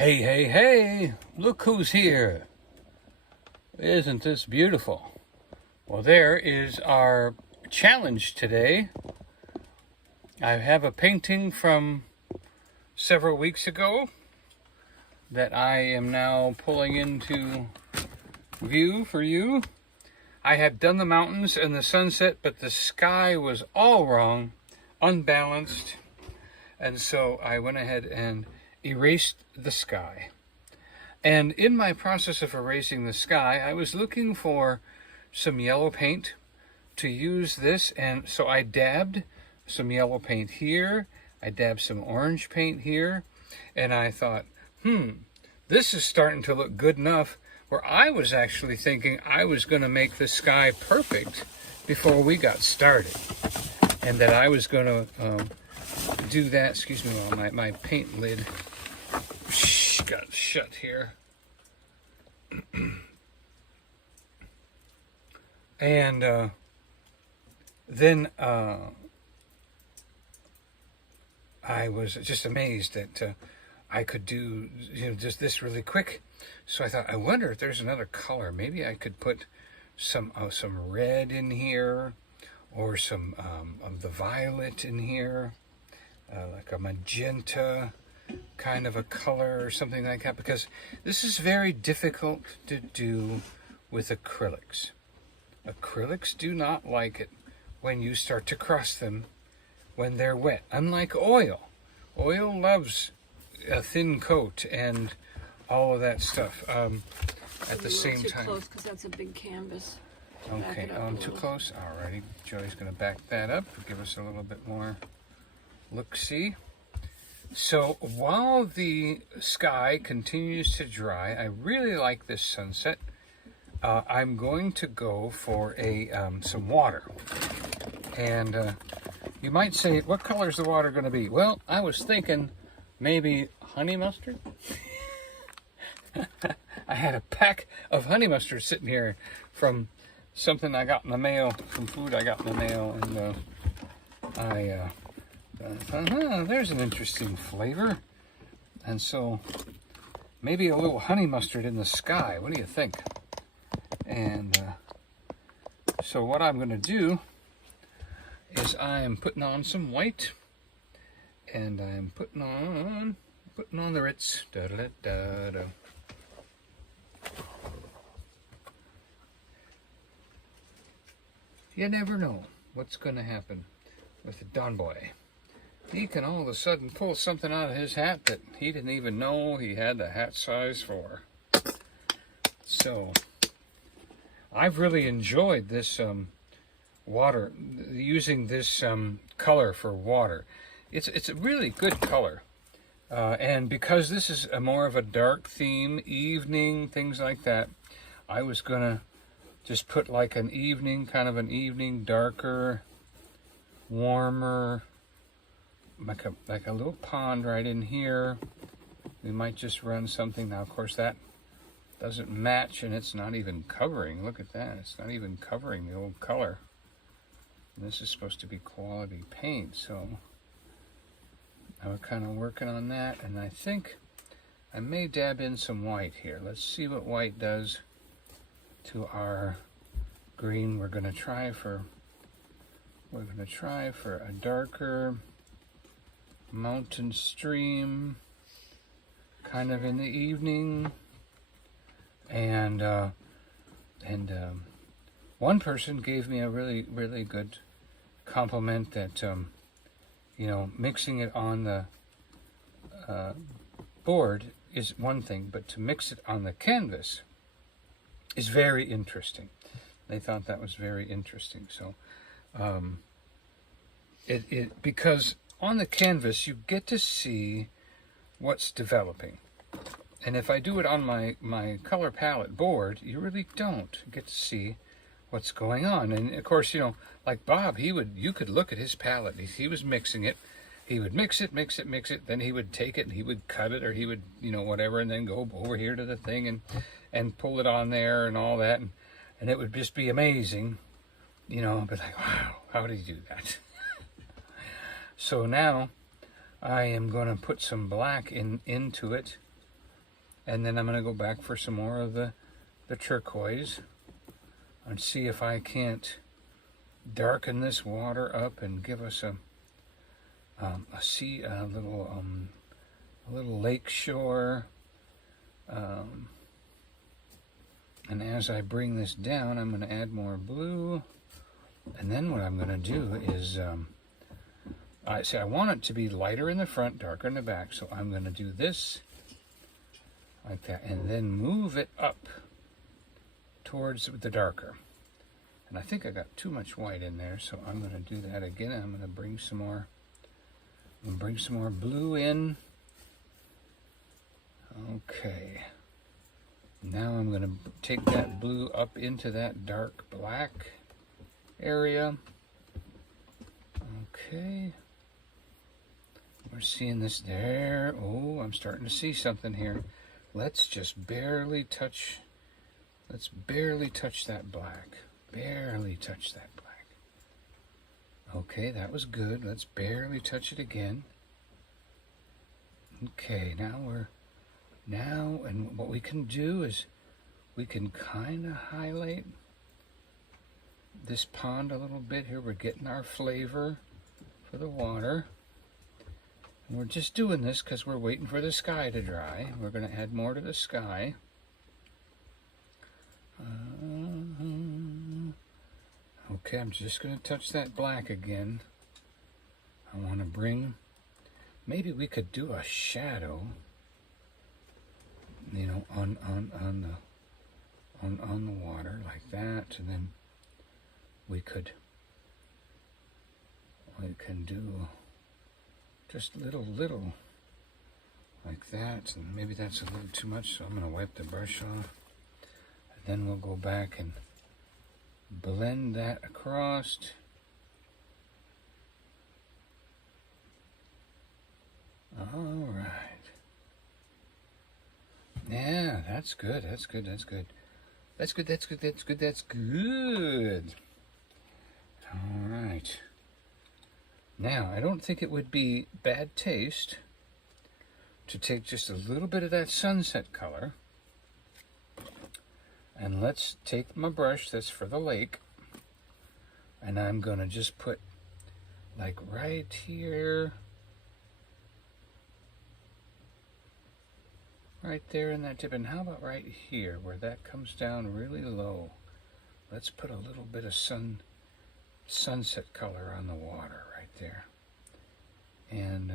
Hey, hey, hey, look who's here. Isn't this beautiful? Well, there is our challenge today. I have a painting from several weeks ago that I am now pulling into view for you. I had done the mountains and the sunset, but the sky was all wrong, unbalanced, and so I went ahead and erased the sky. And in my process of erasing the sky, I was looking for some yellow paint to use this, and so I dabbed some yellow paint here, I dabbed some orange paint here, and I thought, this is starting to look good enough where I was actually thinking I was going to make the sky perfect before we got started, and that I was going to do that. Excuse me while my paint lid got shut here. And then I was just amazed that I could do just this really quick. So I thought, I wonder if there's another color. Maybe I could put some red in here, or some of the violet in here, like a magenta kind of a color or something like that, because this is very difficult to do with acrylics. Acrylics do not like it when you start to cross them when they're wet, unlike oil. Oil loves a thin coat and all of that stuff at the same time. Too close, because that's a big canvas. Okay, too close? Alrighty, Joy's going to back that up, give us a little bit more look-see. So while the sky continues to dry, I really like this sunset. I'm going to go for some water. And you might say, what color is the water going to be? Well, I was thinking maybe honey mustard. I had a pack of honey mustard sitting here from something I got in the mail, some food I got in the mail, and I thought, there's an interesting flavor. And so maybe a little honey mustard in the sky. What do you think? And so what I'm going to do is I am putting on some white, and I'm putting on the Ritz. Da, da, da, da. You never know what's going to happen with the Don Boy. He can all of a sudden pull something out of his hat that he didn't even know he had the hat size for. So I've really enjoyed this water, using this color for water. It's a really good color. And because this is more of a dark theme, evening, things like that, I was going to just put like an evening, darker, warmer, like a little pond right in here. We might just run something. Now, of course, that doesn't match, and it's not even covering. Look at that. It's not even covering the old color. And this is supposed to be quality paint, so I'm kind of working on that, and I think I may dab in some white here. Let's see what white does to our green. We're going to try for a darker mountain stream, kind of in the evening. And one person gave me a really, really good compliment that mixing it on the board is one thing, but to mix it on the canvas is very interesting. They thought that was very interesting. So because on the canvas you get to see what's developing, and if I do it on my color palette board, you really don't get to see what's going on. And of course, like Bob, you could look at his palette. He was mixing it. He would mix it, then he would take it and he would cut it, or he would, whatever, and then go over here to the thing and pull it on there and all that, and it would just be amazing, but like, wow, how did he do that? So now I am going to put some black into it, And then I'm going to go back for some more of the turquoise and see if I can't darken this water up and give us a little lake shore. And as I bring this down, I'm going to add more blue. And then what I'm going to do is, I want it to be lighter in the front, darker in the back. So I'm going to do this like that, and then move it up towards the darker. And I think I got too much white in there, so I'm going to do that again. I'm going to bring some more. Bring some more blue in. Okay. Now I'm going to take that blue up into that dark black area. Okay. We're seeing this there. Oh, I'm starting to see something here. Let's just barely touch. Let's barely touch that black. Barely touch that black. Okay, that was good. Let's barely touch it again. Okay, and what we can do is we can kind of highlight this pond a little bit here. We're getting our flavor for the water. And we're just doing this because we're waiting for the sky to dry. We're going to add more to the sky. Okay, I'm just going to touch that black again. I want to bring, maybe we could do a shadow, you know, on the water like that, and then we can do just little like that, and maybe that's a little too much, so I'm going to wipe the brush off, and then we'll go back and blend that across. All right. Yeah, that's good. That's good. That's good. That's good. That's good. That's good. That's good. All right. Now, I don't think it would be bad taste to take just a little bit of that sunset color. And let's take my brush that's for the lake, and I'm going to just put like right here, right there in that tip. And how about right here where that comes down really low? Let's put a little bit of sunset color on the water right there. And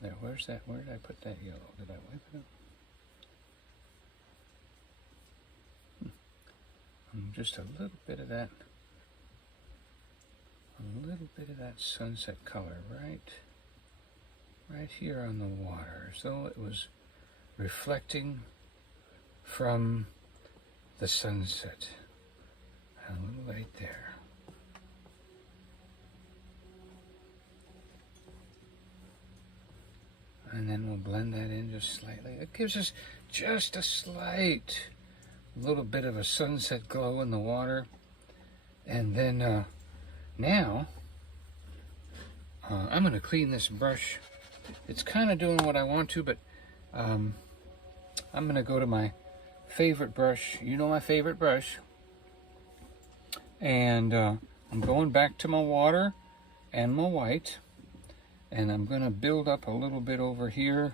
there, where's that? Where did I put that yellow? Did I wipe it up? Just a little bit of that sunset color right here on the water, as though it was reflecting from the sunset. A little right there. And then we'll blend that in just slightly. It gives us just a slight little bit of a sunset glow in the water. And then now I'm going to clean this brush. It's kind of doing what I want to, but I'm going to go to my favorite brush. You know my favorite brush. And I'm going back to my water and my white, and I'm going to build up a little bit over here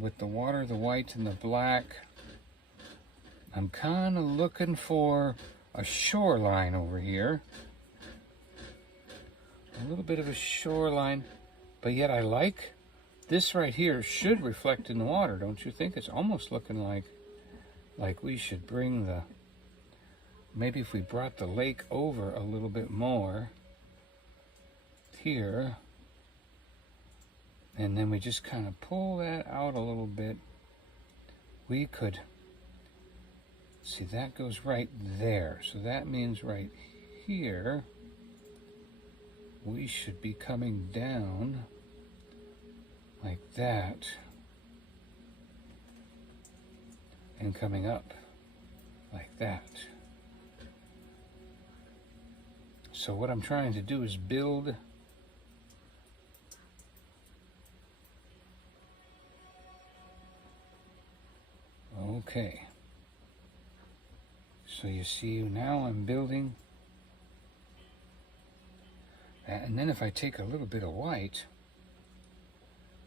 with the water, the white, and the black. I'm kind of looking for a shoreline over here. A little bit of a shoreline, but yet I like this right here. Should reflect in the water, don't you think? It's almost looking like we should bring the, maybe if we brought the lake over a little bit more here, and then we just kind of pull that out a little bit, we could see that goes right there. So that means right here we should be coming down like that and coming up like that. So what I'm trying to do is build Okay. So you see now I'm building that, and then if I take a little bit of white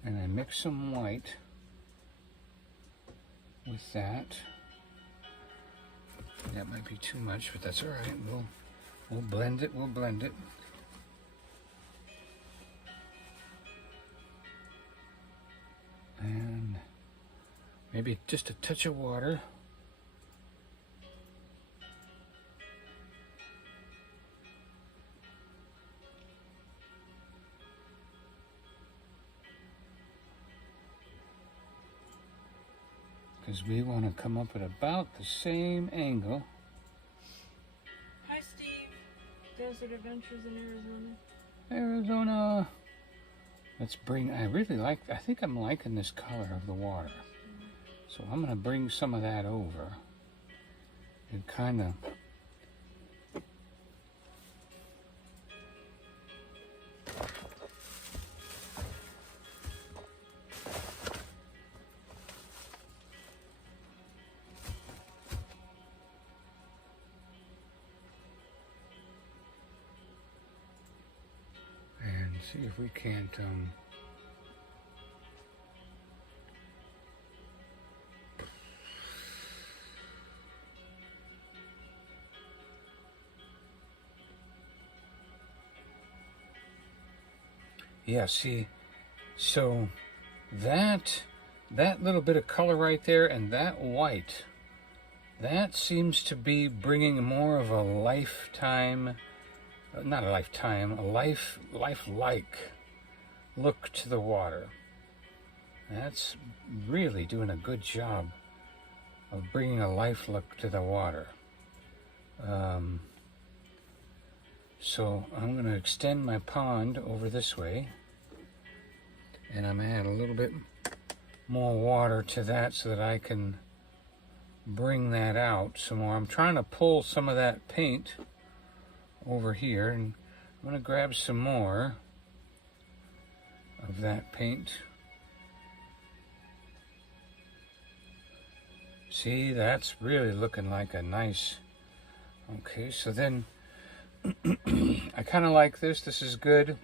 and I mix some white with that, that might be too much, but that's all right. We'll blend it. We'll blend it. And maybe just a touch of water. Because we want to come up at about the same angle. Hi, Steve. Desert Adventures in Arizona. Arizona. Let's bring, I think I'm liking this color of the water. So I'm going to bring some of that over. And kind of see if we can't yeah, see, so that little bit of color right there and that white, that seems to be bringing more of a lifetime, not a lifetime, a lifelike look to the water. That's really doing a good job of bringing a life look to the water. So I'm going to extend my pond over this way, and I'm going to add a little bit more water to that so that I can bring that out some more. I'm trying to pull some of that paint over here, and I'm going to grab some more of that paint. See, that's really looking like a nice, okay, so then I kind of like this. This is good.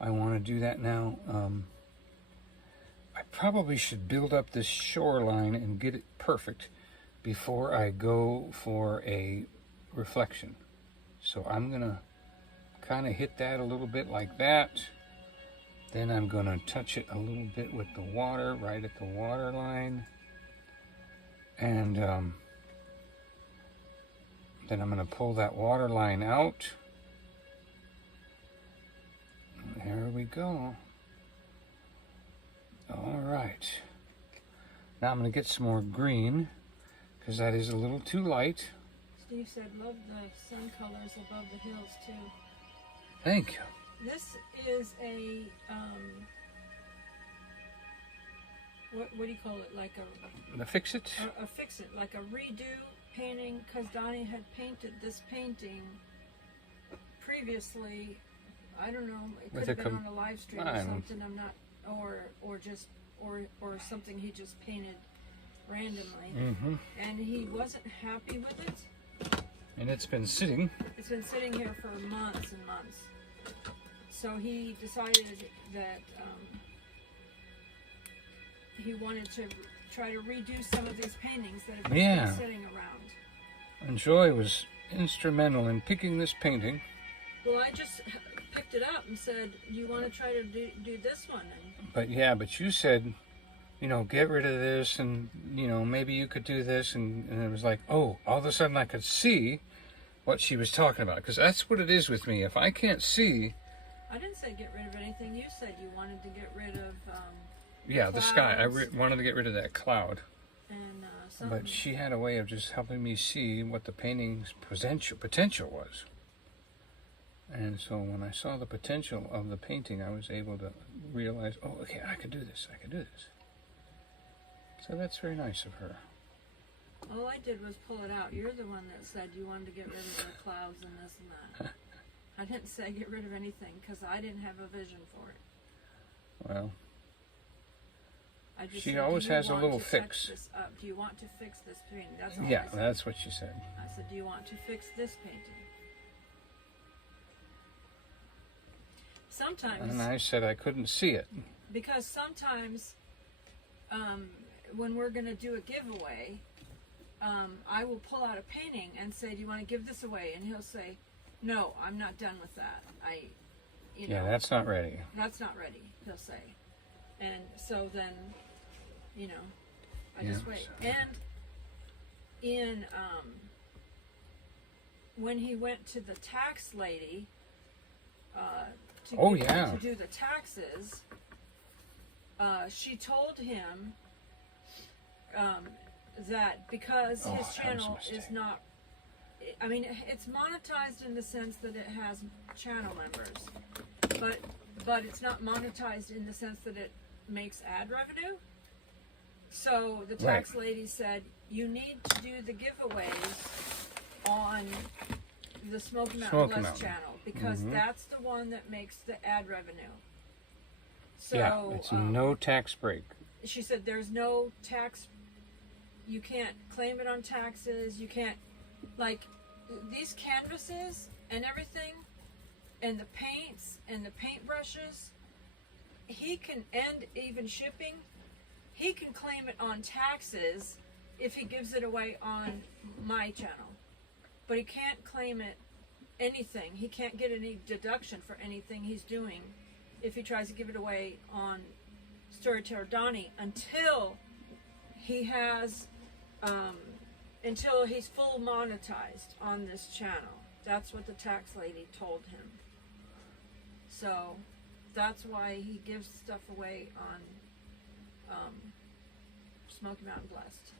I want to do that now. I probably should build up this shoreline and get it perfect before I go for a reflection. So I'm gonna kind of hit that a little bit like that. Then I'm gonna touch it a little bit with the water right at the water line, and then I'm gonna pull that water line out. There we go. All right. Now I'm gonna get some more green because that is a little too light. Steve said, love the sun colors above the hills too. Thank you. This is a, what do you call it? Like a fix-it? A fix-it, like a redo painting, because Donny had painted this painting previously. I don't know, it could have been on a live stream or something. I'm not, or something he just painted randomly. Mm-hmm. And he wasn't happy with it. And it's been sitting. It's been sitting here for months and months. So he decided that he wanted to try to redo some of these paintings that have been sitting around. And Joy was instrumental in picking this painting. Well, I just picked it up and said, do you want to try to do this one? But you said, get rid of this, and, maybe you could do this. And it was like, oh, all of a sudden I could see what she was talking about. Because that's what it is with me. If I can't see... I didn't say get rid of anything. You said you wanted to get rid of the sky. I wanted to get rid of that cloud. And but she had a way of just helping me see what the painting's potential was. And so when I saw the potential of the painting, I was able to realize, oh, okay, I could do this. I could do this. So that's very nice of her. All I did was pull it out. You're the one that said you wanted to get rid of the clouds and this and that. I didn't say get rid of anything because I didn't have a vision for it. Well, I just She said, always "Do you has a want little to touch fix. this up? Do you want to fix this painting?" That's all Yeah, I said. that's what she said. I said, "Do you want to fix this painting?" Sometimes. And I said I couldn't see it. Because sometimes when we're going to do a giveaway, I will pull out a painting and say, "Do you want to give this away?" And he'll say, "No, I'm not done with that. Yeah, that's not ready. That's not ready," he'll say. And so then, I just wait. So. And in, when he went to the tax lady, to do the taxes, she told him that because his channel is not, I mean, it's monetized in the sense that it has channel members, but it's not monetized in the sense that it makes ad revenue. So the tax lady said, "You need to do the giveaways on the Smoky Mountain Bless channel because that's the one that makes the ad revenue." So yeah, it's no tax break. She said there's no tax. You can't claim it on taxes. You can't, like, these canvases and everything, and the paints and the paintbrushes. He can, and even shipping, he can claim it on taxes if he gives it away on my channel. But he can't claim it anything. He can't get any deduction for anything he's doing if he tries to give it away on Storyteller Donny until he has, until he's full monetized on this channel. That's what the tax lady told him. So that's why he gives stuff away on Smoky Mountain Blessed.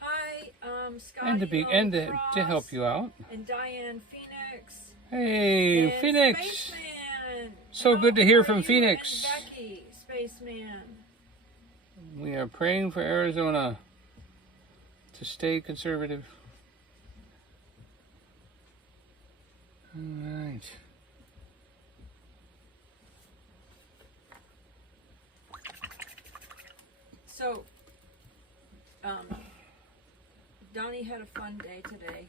Hi, Scotty. And to help you out. And Diane Phoenix. Hey, and Phoenix. Spaceman. So good to hear from you? Phoenix. And Becky, Spaceman. We are praying for Arizona to stay conservative. All right. So, Donny had a fun day today.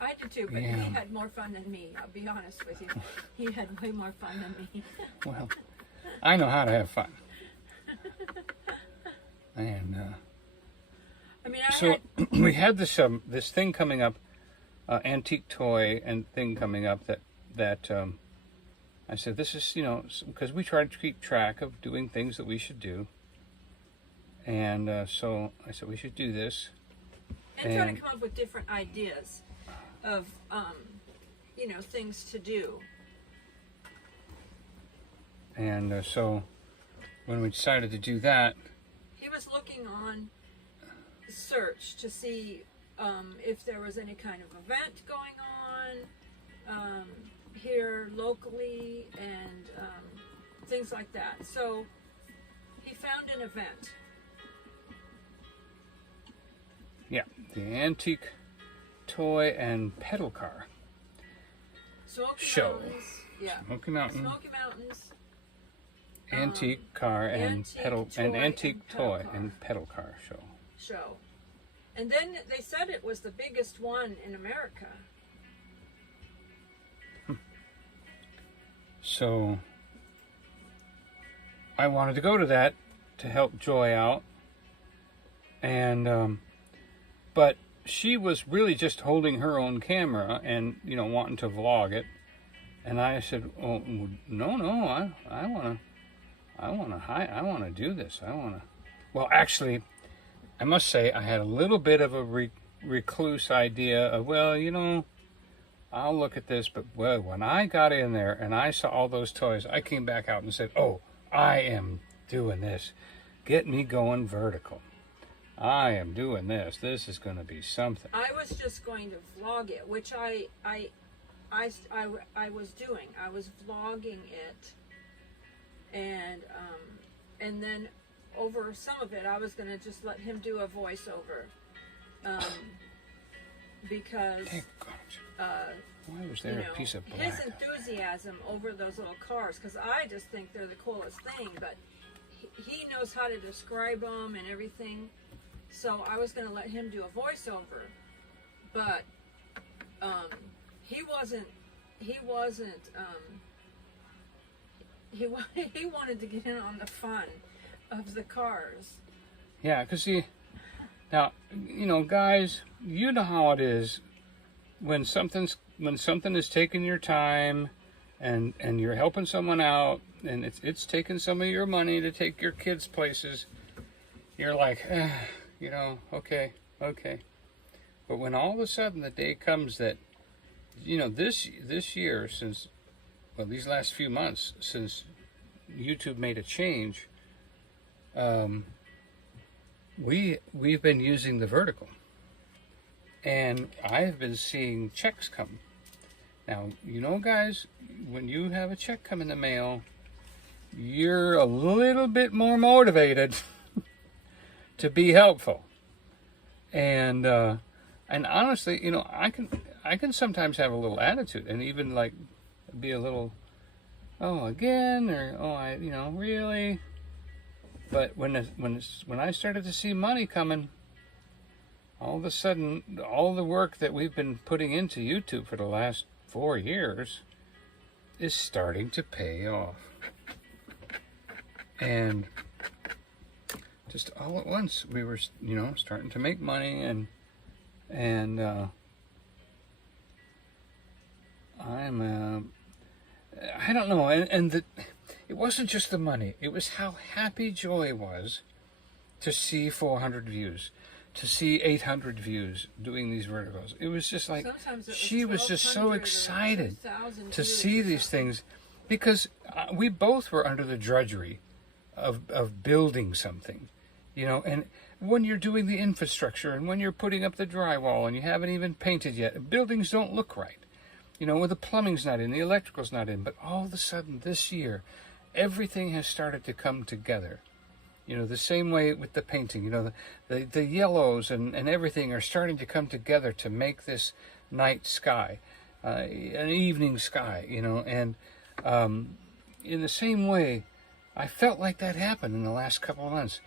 I did too, but he had more fun than me. I'll be honest with you. He had way more fun than me. Well, I know how to have fun. And I mean, we had this this thing coming up, antique toy and thing coming up that I said, this is, because we try to keep track of doing things that we should do. And so I said we should do this. And try to come up with different ideas of, things to do. And so when we decided to do that, he was looking on search to see if there was any kind of event going on here locally and things like that. So he found an event. Yeah, the antique toy and pedal car Smoky show. Mountains. Yeah. Smoky Mountain. Smoky Mountains. Antique car and antique toy and pedal car show. And then they said it was the biggest one in America. So I wanted to go to that to help Joy out. And but she was really just holding her own camera and wanting to vlog it. And I said, "Oh no, I want to do this. Well, actually, I must say I had a little bit of a recluse idea of, I'll look at this, but when I got in there and I saw all those toys, I came back out and said, "Oh, I am doing this. Get me going vertical. I am doing this. This is going to be something." I was just going to vlog it, which I was doing. I was vlogging it, and then over some of it, I was going to just let him do a voiceover, because why was there a piece of black? His enthusiasm over those little cars, because I just think they're the coolest thing, but he knows how to describe them and everything. So I was going to let him do a voiceover, but he wasn't. He wanted to get in on the fun of the cars. Yeah, because see, now, you know, guys, you know how it is when something is taking your time, and you're helping someone out, and it's taking some of your money to take your kids places. You're like, you know, okay. But when all of a sudden the day comes that, you know, this year, since, well, these last few months since YouTube made a change, we've been using the vertical, and I've been seeing checks come. Now, you know, guys, when you have a check come in the mail, you're a little bit more motivated to be helpful. And honestly, you know, I can sometimes have a little attitude, and even like be a little, oh, again, or oh, you know, really. But when I started to see money coming, all of a sudden, all the work that we've been putting into YouTube for the last 4 years is starting to pay off. And just all at once, we were, you know, starting to make money, and I don't know, and it wasn't just the money. It was how happy Joy was to see 400 views, to see 800 views doing these verticals. It was just like, she was just so excited to see these things, because we both were under the drudgery of building something, you know. And when you're doing the infrastructure, and when you're putting up the drywall, and you haven't even painted yet, buildings don't look right, you know, where the plumbing's not in, the electrical's not in. But all of a sudden this year, everything has started to come together. You know, the same way with the painting, you know, the yellows and everything are starting to come together to make this night sky, an evening sky, you know. And in the same way, I felt like that happened in the last couple of months.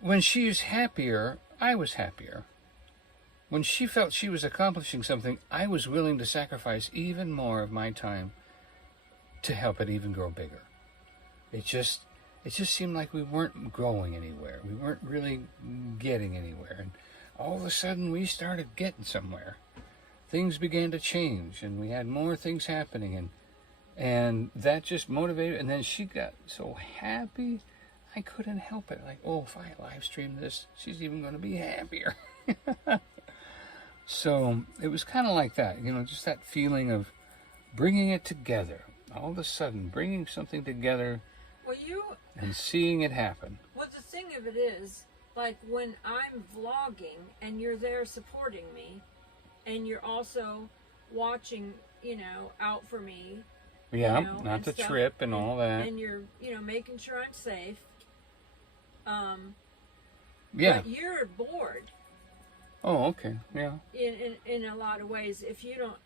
When she's happier, I was happier. When she felt she was accomplishing something, I was willing to sacrifice even more of my time to help it even grow bigger. It just seemed like we weren't going anywhere. We weren't really getting anywhere. And all of a sudden, we started getting somewhere. Things began to change, and we had more things happening, and that just motivated. And then she got so happy, I couldn't help it. Like, oh, if I live stream this, she's even going to be happier. So it was kind of like that, you know, just that feeling of bringing it together. All of a sudden, bringing something together, and seeing it happen. Well, the thing of it is, like when I'm vlogging and you're there supporting me, and you're also watching, you know, out for me. Yeah, you know, not the stuff, trip and all that. And you're, you know, making sure I'm safe. Yeah. But you're bored. Oh, okay. Yeah. In a lot of ways, if you don't,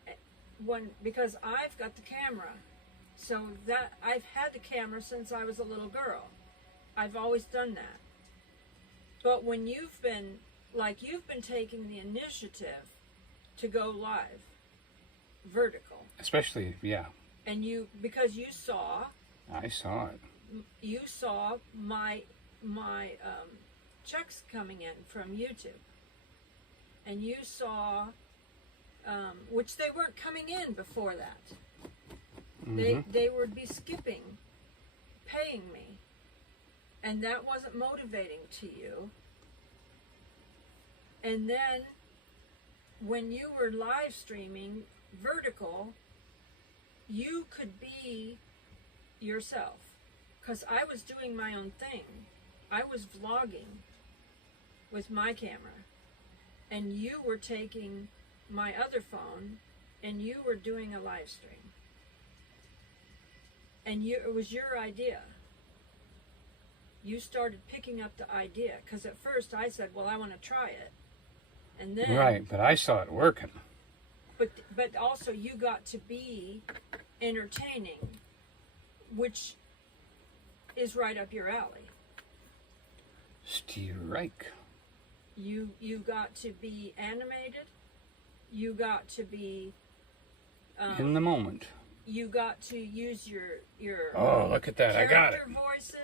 because I've got the camera, so that I've had the camera since I was a little girl. I've always done that. But when you've been taking the initiative to go live, vertical. Especially, yeah. And because you saw. I saw it. You saw my checks coming in from YouTube. And you saw, which they weren't coming in before that. Mm-hmm. They would be skipping paying me. And that wasn't motivating to you. And then when you were live streaming vertical, you could be yourself. Because I was doing my own thing. I was vlogging with my camera. And you were taking my other phone, and you were doing a live stream. And it was your idea. You started picking up the idea, because at first I said, well, I want to try it. And then, right, but I saw it working. But also you got to be entertaining which is right up your alley. Strike. You got to be animated. You got to be in the moment. You got to use your Oh, look at that! I got it. character voices.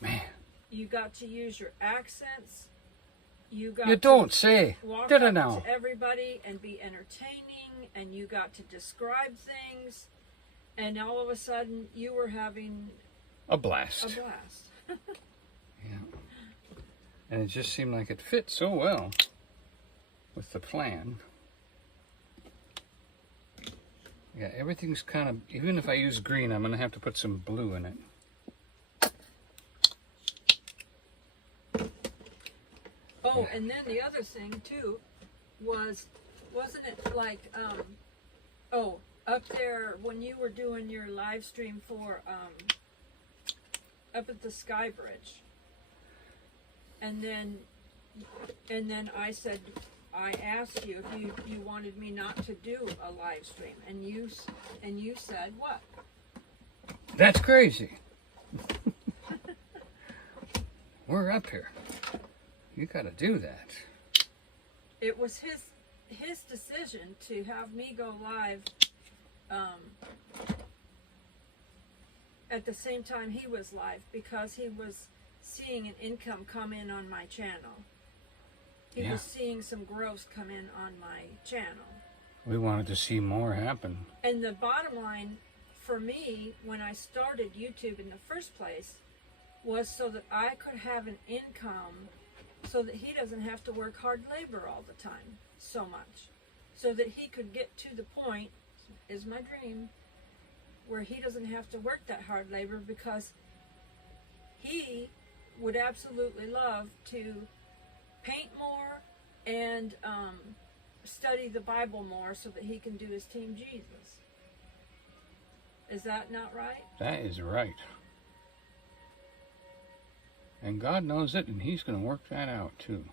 Man. You got to use your accents. You got You to don't say. walk Did I up know? to everybody and be entertaining, and you got to describe things, and all of a sudden you were having A blast. a blast. Yeah. And it just seemed like it fit so well with the plan. Yeah, everything's kind of, even if I use green, I'm going to have to put some blue in it. Oh, and then the other thing too wasn't it like up there when you were doing your live stream for up at the Sky Bridge, and then I asked you if you wanted me not to do a live stream, and you said what? That's crazy. We're up here. You got to do that. It was his decision to have me go live at the same time he was live, because he was seeing an income come in on my channel. He was seeing some growth come in on my channel. We wanted to see more happen. And the bottom line for me, when I started YouTube in the first place, was so that I could have an income, so that he doesn't have to work hard labor all the time so much, so that he could get to the point, is my dream, where he doesn't have to work that hard labor, because he would absolutely love to paint more and study the Bible more, so that he can do his Team Jesus. Is that not right? That is right. And God knows it, and He's going to work that out too.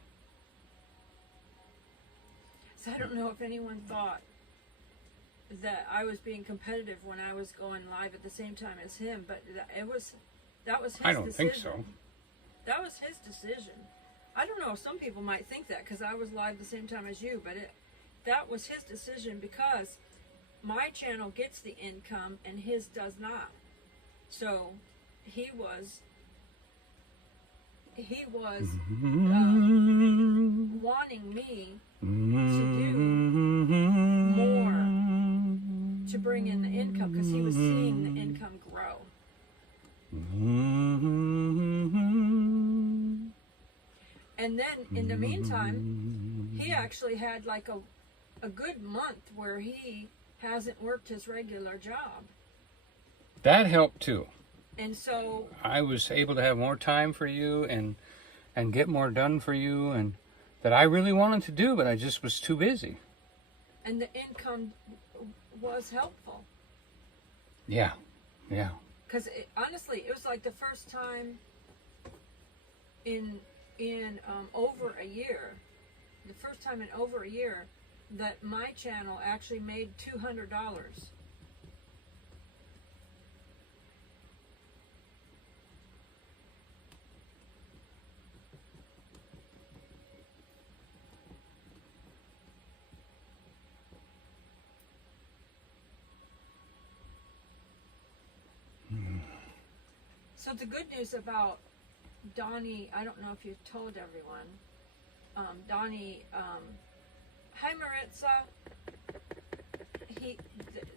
So I don't know if anyone thought that I was being competitive when I was going live at the same time as him, but that was his decision. I don't think so. That was his decision. I don't know, some people might think that because I was live the same time as you, but that was his decision, because my channel gets the income and his does not. So he was wanting me to do more to bring in the income, because he was seeing the income grow. And then in the meantime, he actually had like a good month where he hasn't worked his regular job. That helped too. And so I was able to have more time for you and get more done for you, and that I really wanted to do, but I just was too busy. And the income was helpful. Yeah, yeah. Because honestly, it was like the first time in over a year, that my channel actually made $200. So the good news about Donny, I don't know if you've told everyone, Donny, hi Maritza,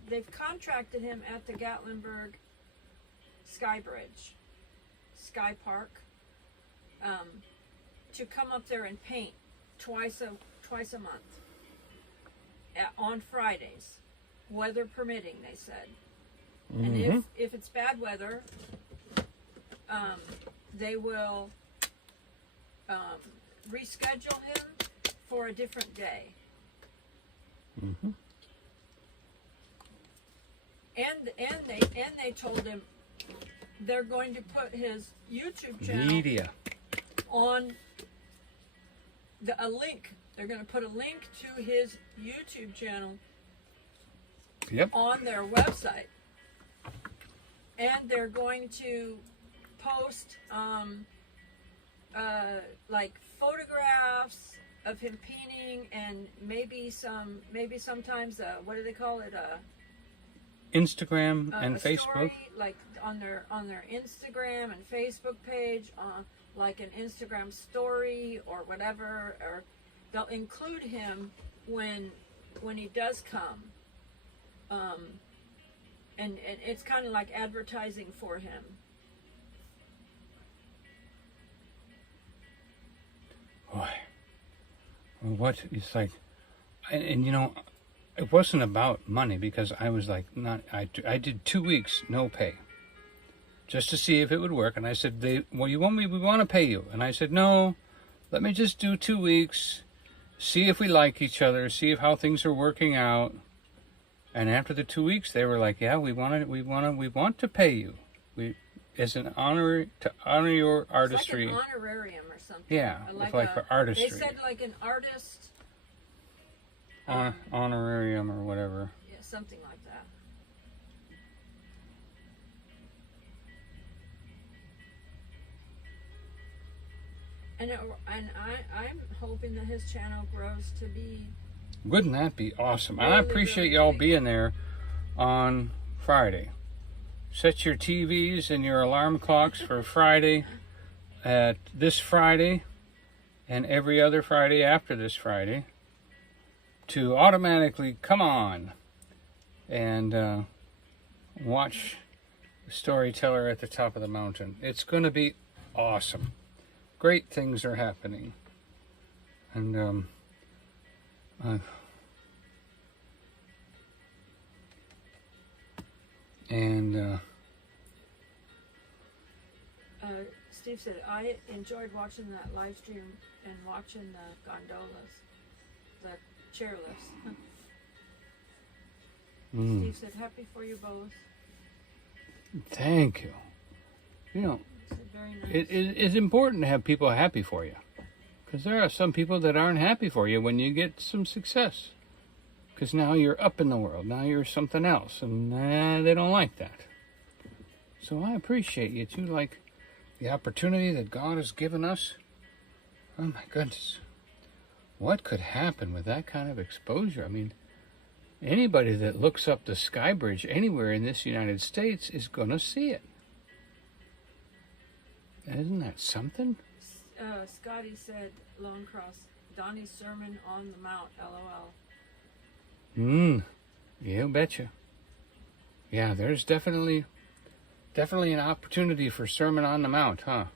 they've contracted him at the Gatlinburg Sky Bridge, Sky Park, to come up there and paint twice a month, on Fridays, weather permitting, they said. And if it's bad weather, they will reschedule him for a different day. And they told him they're going to put his YouTube channel on a link. They're going to put a link to his YouTube channel on their website. and they're going to post like photographs of him painting, and maybe sometimes what do they call it, Instagram and a Facebook. story, like on their Instagram and Facebook page, like an Instagram story or whatever, or they'll include him when he does come, and it's kind of like advertising for him. Boy, what it's like, and you know, it wasn't about money, because I was like, I did 2 weeks no pay, just to see if it would work. And I said, we want to pay you. And I said, no, let me just do 2 weeks, see if we like each other, see if how things are working out. And after the 2 weeks, they were like, yeah, we want to pay you. As an honor, to honor your artistry. It's like an honorarium or something. Yeah, like for artistry. They said like an artist. Honorarium or whatever. Yeah, something like that. And I'm hoping that his channel grows to be. Wouldn't that be awesome? Really, And I appreciate really y'all big. being there on Friday. Set your TVs and your alarm clocks for Friday, at this Friday and every other Friday after this Friday, to automatically come on and watch the Storyteller at the Top of the Mountain. It's going to be awesome. Great things are happening. And Steve said, I enjoyed watching that live stream and watching the gondolas, the chairlifts. Steve said, happy for you both. Thank you. You know, He said, very nice. it's important to have people happy for you, because there are some people that aren't happy for you when you get some success, because now you're up in the world, now you're something else, and they don't like that. So I appreciate you too, like the opportunity that God has given us. Oh my goodness, what could happen with that kind of exposure? I mean, anybody that looks up the Sky Bridge anywhere in this United States is going to see it. Isn't that something? Scotty said, Lone Cross, Donny's Sermon on the Mount, LOL. You betcha. Yeah, there's definitely an opportunity for Sermon on the Mount, huh?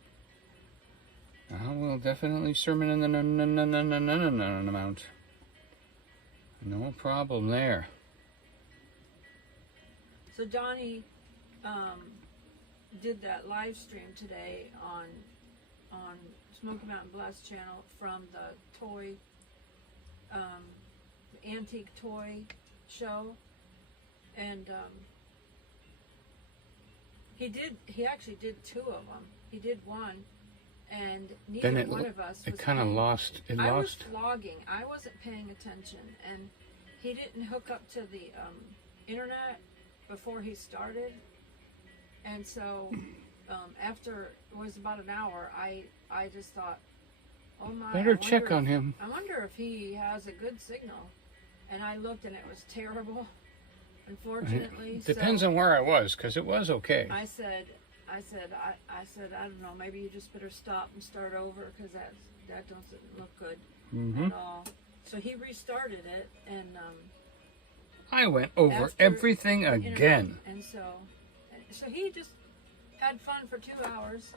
I will definitely sermon in the Mount. No problem there. So Donny did that live stream today on Smoky Mountain Blast channel from the toy, antique toy show, and he actually did 2 of them. He did one, and neither one of us was paying. I was vlogging. I wasn't paying attention, and he didn't hook up to the internet before he started, and so after it was about an hour, I just thought, oh my, better check on him. I wonder if he has a good signal, and I looked and it was terrible, unfortunately. Depends on where I was, because it was okay. I said, I don't know, maybe you just better stop and start over, because that doesn't look good at all. So he restarted it, and I went over everything again. And so he just had fun for 2 hours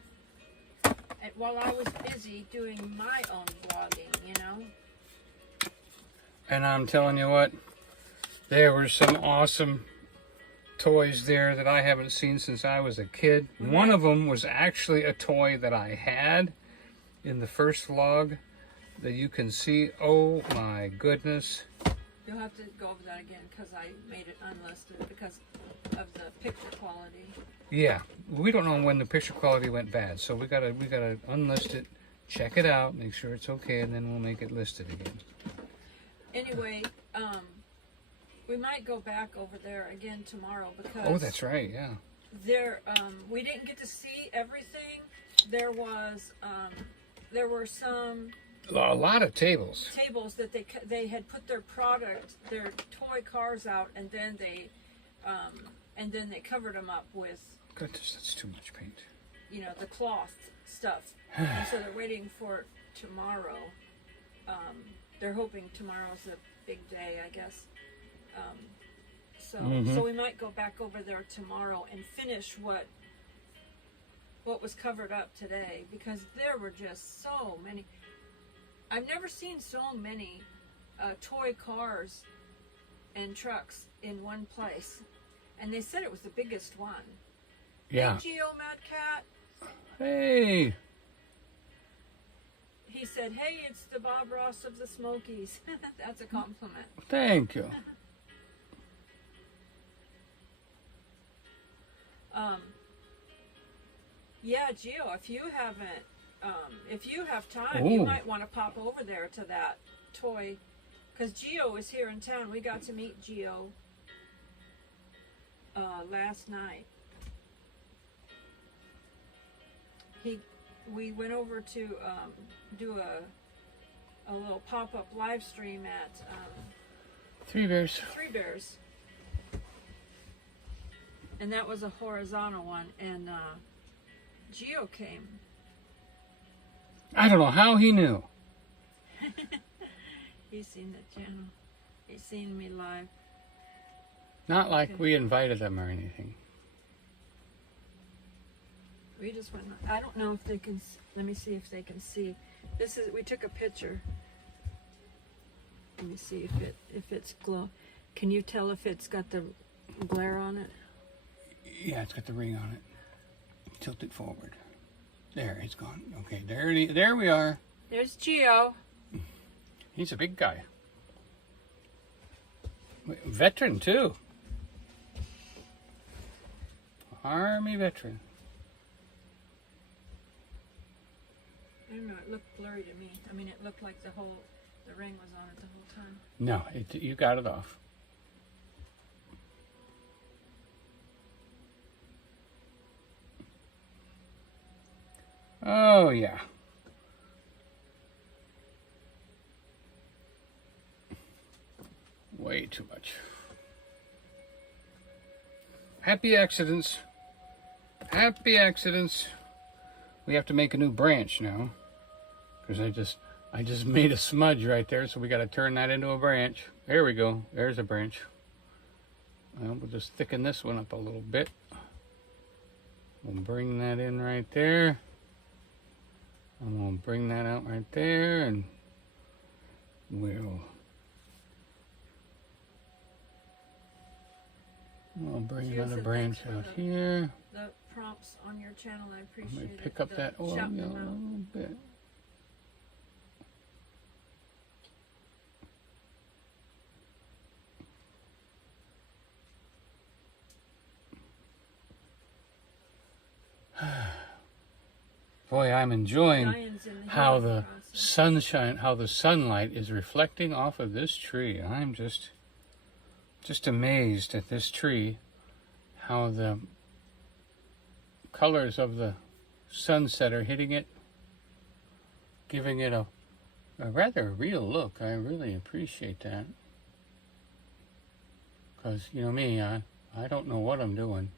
while I was busy doing my own vlogging, you know. And I'm telling you what, there were some awesome toys there that I haven't seen since I was a kid. One of them was actually a toy that I had in the first vlog that you can see. Oh my goodness. You'll have to go over that again, because I made it unlisted because of the picture quality. Yeah, we don't know when the picture quality went bad, so we gotta unlist it, check it out, make sure it's okay, and then we'll make it listed again. Anyway, we might go back over there again tomorrow, because Oh, that's right, yeah. we didn't get to see everything. There were some A lot of tables. tables that they had put their toy cars out, and then they covered them up with, Goodness, that's too much paint. you know, the cloth stuff. And so they're waiting for tomorrow. They're hoping tomorrow's a big day, I guess. So we might go back over there tomorrow and finish what was covered up today, because there were just so many. I've never seen so many toy cars and trucks in one place, and they said it was the biggest one. Yeah. Hey, Geo Mad Cat. Hey. He said, "Hey, it's the Bob Ross of the Smokies." That's a compliment. Thank you. Yeah, Gio, if you have time, you might want to pop over there to that toy, because Gio is here in town. We got to meet Gio last night. We went over to do a little pop-up live stream at Three Bears. Three Bears. And that was a horizontal one, and Gio came. I don't know how he knew. He's seen the channel. He's seen me live. Not like we invited them or anything. We just went. I don't know if they can. Let me see if they can see. We took a picture. Let me see if it's glow. Can you tell if it's got the glare on it? Yeah, it's got the ring on it. Tilt it forward. There, it's gone. Okay, there we are. There's Gio. He's a big guy. Veteran, too. Army veteran. I don't know, it looked blurry to me. I mean, it looked like the ring was on it the whole time. No, you got it off. Oh, yeah. Way too much. Happy accidents. Happy accidents. We have to make a new branch now, because I just made a smudge right there, so we got to turn that into a branch. There we go. There's a branch. Well, we'll just thicken this one up a little bit. We'll bring that in right there. And we'll bring that out right there, and we'll bring another branch out here. The prompts on your channel, I appreciate Let me it. pick up that oil a little bit. Boy, I'm enjoying how the sunshine, how the sunlight is reflecting off of this tree. I'm just amazed at this tree, how the colors of the sunset are hitting it, giving it a rather real look. I really appreciate that. Because, you know me, I don't know what I'm doing.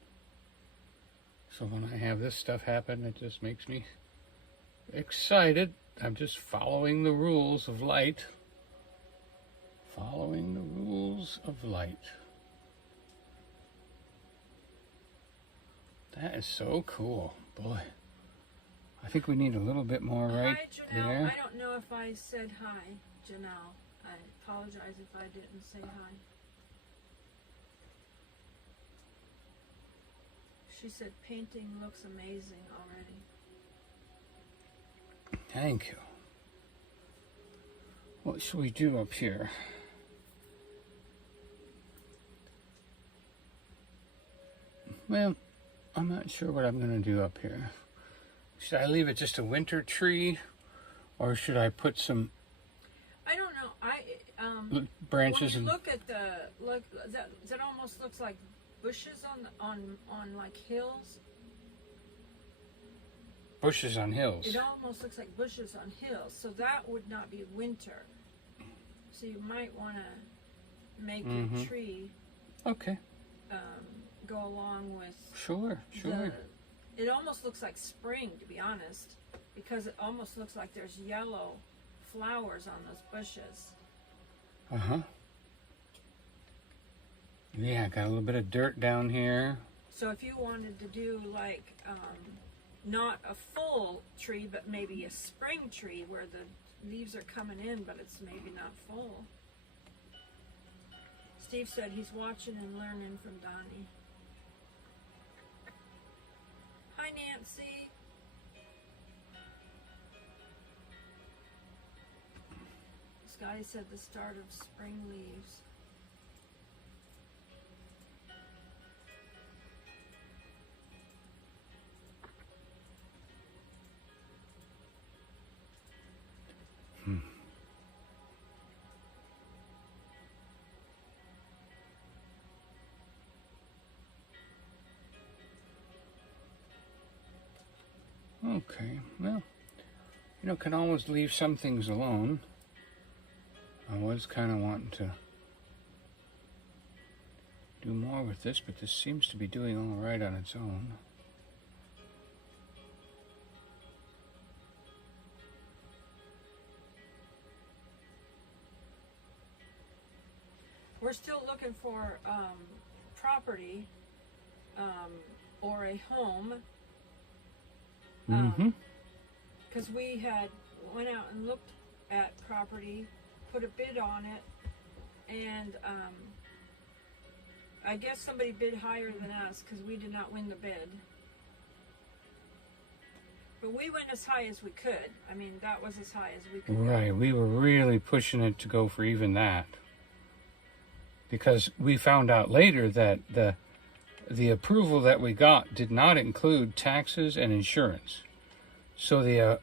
So when I have this stuff happen, it just makes me excited. I'm just following the rules of light. Following the rules of light. That is so cool. Boy, I think we need a little bit more right Hi, Janelle. there. I don't know if I said hi, Janelle. I apologize if I didn't say hi. She said painting looks amazing already. Thank you. What should we do up here? Well, I'm not sure what I'm going to do up here. Should I leave it just a winter tree, or should I put some I don't know. branches when you and look at that almost looks like bushes on like hills. Bushes on hills. It almost looks like bushes on hills, so that would not be winter. So you might want to make your tree okay. Go along with. Sure. It almost looks like spring, to be honest, because it almost looks like there's yellow flowers on those bushes. Yeah, got a little bit of dirt down here. So if you wanted to do like not a full tree, but maybe a spring tree where the leaves are coming in, but it's maybe not full. Steve said he's watching and learning from Donny. Hi, Nancy. Scotty said the start of spring leaves. Okay, well, can always leave some things alone. I was kind of wanting to do more with this, but this seems to be doing all right on its own. We're still looking for property or a home. Because we had went out and looked at property, put a bid on it, and I guess somebody bid higher than us because we did not win the bid. But we went as high as we could. I mean, that was as high as we could Right, go. we were really pushing it to go for even that. Because we found out later that the approval that we got did not include taxes and insurance. So the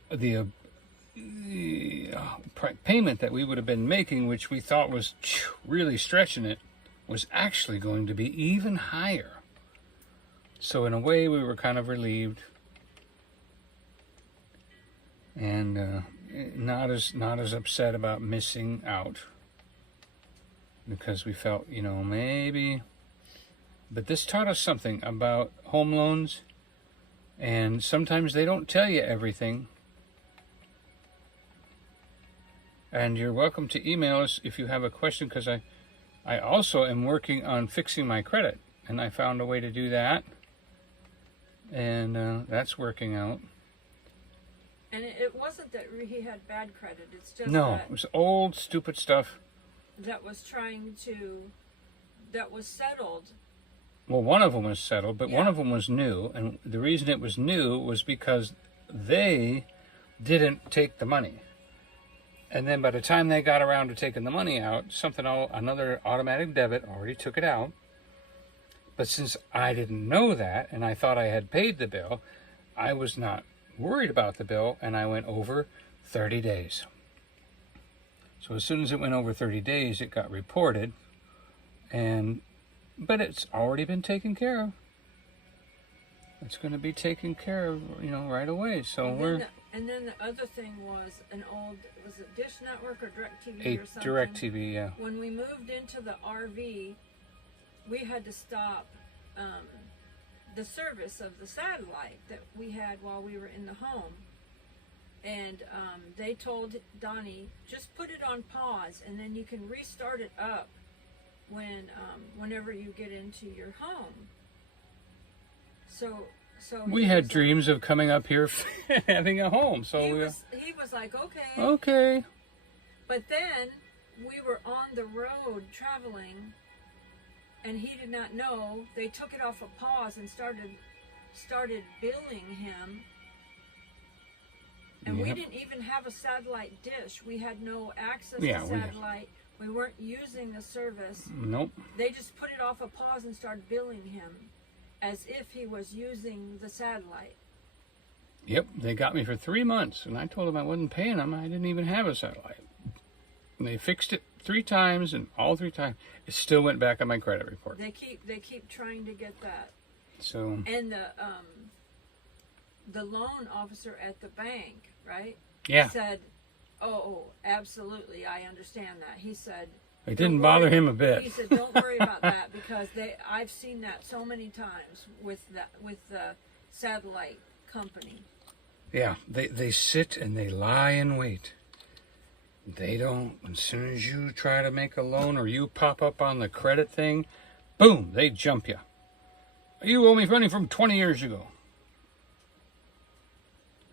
payment that we would have been making, which we thought was really stretching it, was actually going to be even higher. So in a way, we were kind of relieved, and not as upset about missing out, because we felt, maybe. But this taught us something about home loans, and sometimes they don't tell you everything. And you're welcome to email us if you have a question, because I also am working on fixing my credit, and I found a way to do that, and that's working out. And it wasn't that he had bad credit. It's just No, that it was old, stupid stuff. that was settled. Well, one of them was settled, but one Yeah. of them was new, and the reason it was new was because they didn't take the money. And then by the time they got around to taking the money out, another automatic debit already took it out. But since I didn't know that, and I thought I had paid the bill, I was not worried about the bill, and I went over 30 days. So as soon as it went over 30 days, it got reported, but it's already been taken care of. It's going to be taken care of, right away. So And then the other thing was was it Dish Network or DirecTV a or something? DirecTV, yeah. When we moved into the RV, we had to stop the service of the satellite that we had while we were in the home. And they told Donny, just put it on pause, and then you can restart it up whenever you get into your home. So we had dreams of coming up here having a home. So he was like, okay. Okay. But then we were on the road traveling, and he did not know. They took it off a pause and started billing him. And we didn't even have a satellite dish. We had no access to satellite. We weren't using the service. Nope. They just put it off a pause and started billing him as if he was using the satellite. Yep, they got me for 3 months, and I told them I wasn't paying them. I didn't even have a satellite. And they fixed it 3 times, and all 3 times, it still went back on my credit report. They keep trying to get that. So. And the loan officer at the bank, right? Yeah. Said, "Oh, absolutely, I understand that." He said. It didn't bother him a bit. He said, "Don't worry about that because I've seen that so many times with the satellite company." Yeah, they sit and they lie in wait. They don't. As soon as you try to make a loan or you pop up on the credit thing, boom, they jump you. You owe me money from 20 years ago.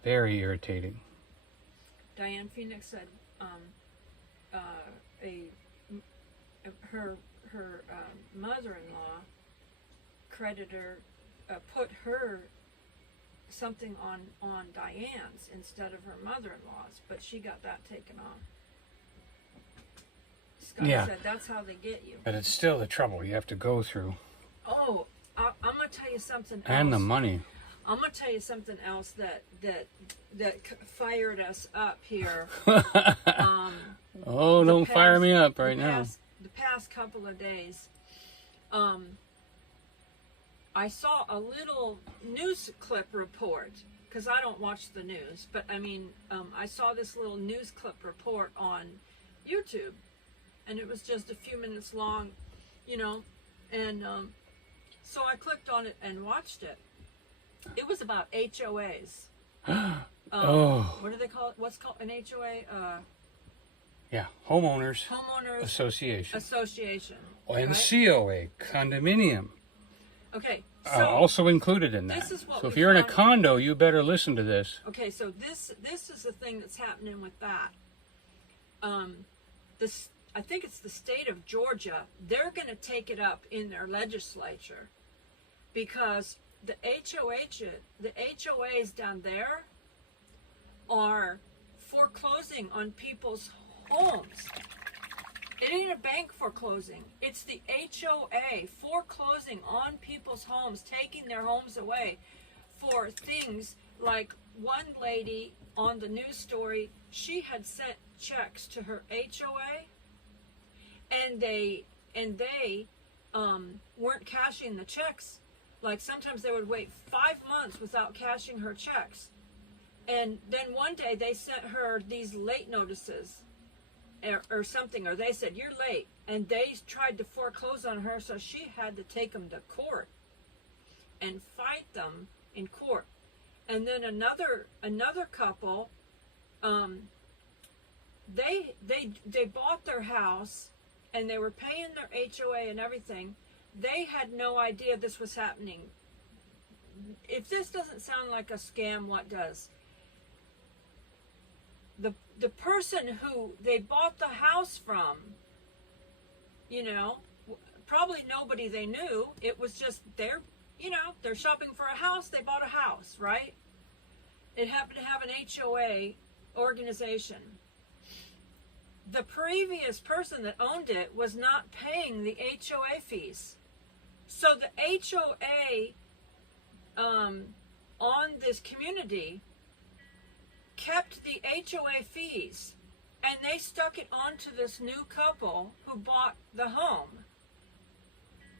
Very irritating. Diane Phoenix said, her mother-in-law creditor put her something on Diane's instead of her mother-in-law's, but she got that taken off. Scott said that's how they get you. But it's still the trouble you have to go through. Oh, I'm gonna tell you something else. And the money. I'm gonna tell you something else that fired us up here. Don't fire me up right now. The past couple of days, I saw a little news clip report, because I don't watch the news, but I mean, I saw this little news clip report on YouTube, and it was just a few minutes long, and so I clicked on it and watched it. It was about HOAs. What do they call it? What's called an HOA? Yeah, homeowners association. And right? COA, condominium. Okay. So also included in that. This is what so if you're in a condo, you better listen to this. Okay, so this is the thing that's happening with that. I think it's the state of Georgia. They're going to take it up in their legislature because the HOAs down there are foreclosing on people's homes. It ain't a bank foreclosing. It's the HOA foreclosing on people's homes, taking their homes away for things like one lady on the news story, she had sent checks to her HOA and they weren't cashing the checks. Like sometimes they would wait 5 months without cashing her checks. And then one day they sent her these late notices or something, or they said, "You're late." And they tried to foreclose on her, so she had to take them to court and fight them in court. And then another couple, they bought their house and they were paying their HOA and everything. They had no idea this was happening. If this doesn't sound like a scam, what does? The person who they bought the house from, probably nobody they knew. It was just they're shopping for a house. They bought a house, right? It happened to have an HOA organization. The previous person that owned it was not paying the HOA fees. So the HOA on this community kept the HOA fees, and they stuck it onto this new couple who bought the home.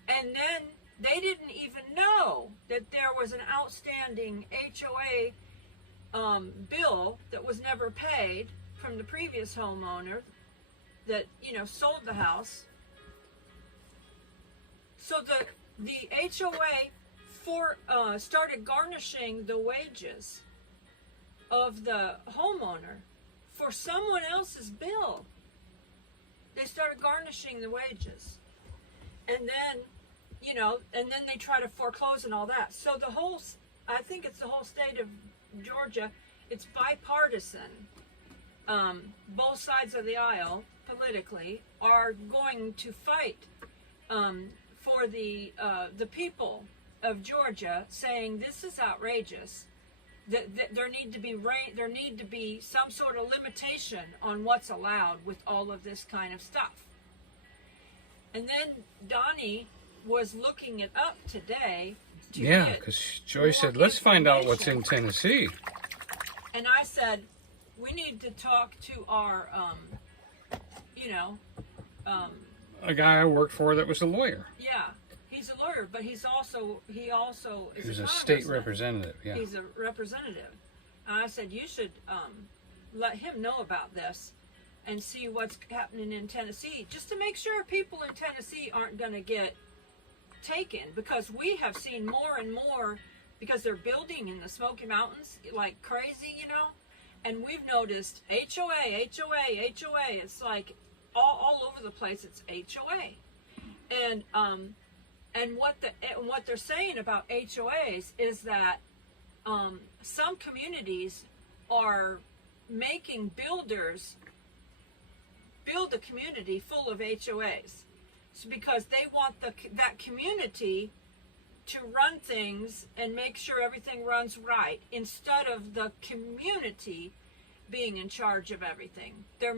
And then they didn't even know that there was an outstanding HOA bill that was never paid from the previous homeowner that sold the house. So the HOA started garnishing the wages of the homeowner for someone else's bill. They started garnishing the wages, and then they try to foreclose and all that. So I think it's the whole state of Georgia. It's bipartisan. Both sides of the aisle politically are going to fight for the people of Georgia, saying this is outrageous. That there need to be some sort of limitation on what's allowed with all of this kind of stuff. And then Donny was looking it up today. Because Joy said, "Let's find out what's in Tennessee." And I said, we need to talk to our, a guy I worked for that was a lawyer. Yeah, he's a lawyer, but he also is He's a a state congressman. representative. Yeah. He's a representative. And I said, you should let him know about this and see what's happening in Tennessee, just to make sure people in Tennessee aren't going to get taken, because we have seen more and more, because they're building in the Smoky Mountains like crazy, you know, and we've noticed HOA. It's like all over the place. It's HOA, and what they're saying about HOAs is that some communities are making builders build a community full of HOAs, so because they want that community to run things and make sure everything runs right, instead of the community being in charge of everything. They're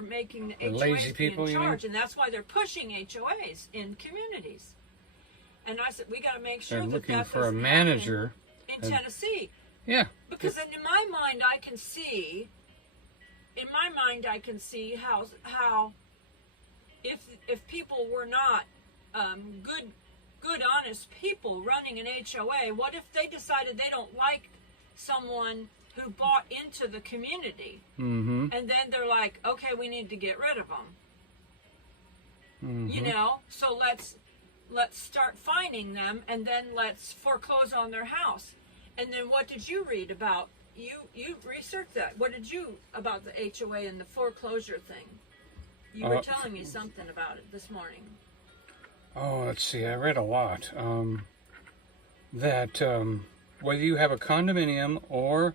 making the HOAs lazy people, be in charge, you know? and that's why they're pushing HOAs in communities. And I said, we got to make sure They're that looking that for a doesn't manager. happen in Tennessee. Yeah. Because in my mind, I can see how if people were not good, honest people running an HOA, what if they decided they don't like someone who bought into the community, and then they're like, okay, we need to get rid of them. You know, so let's start fining them, and then let's foreclose on their house. And then what did you read about? You researched that. What did you about the HOA and the foreclosure thing? You were telling me something about it this morning. Oh, let's see. I read a lot. That whether you have a condominium or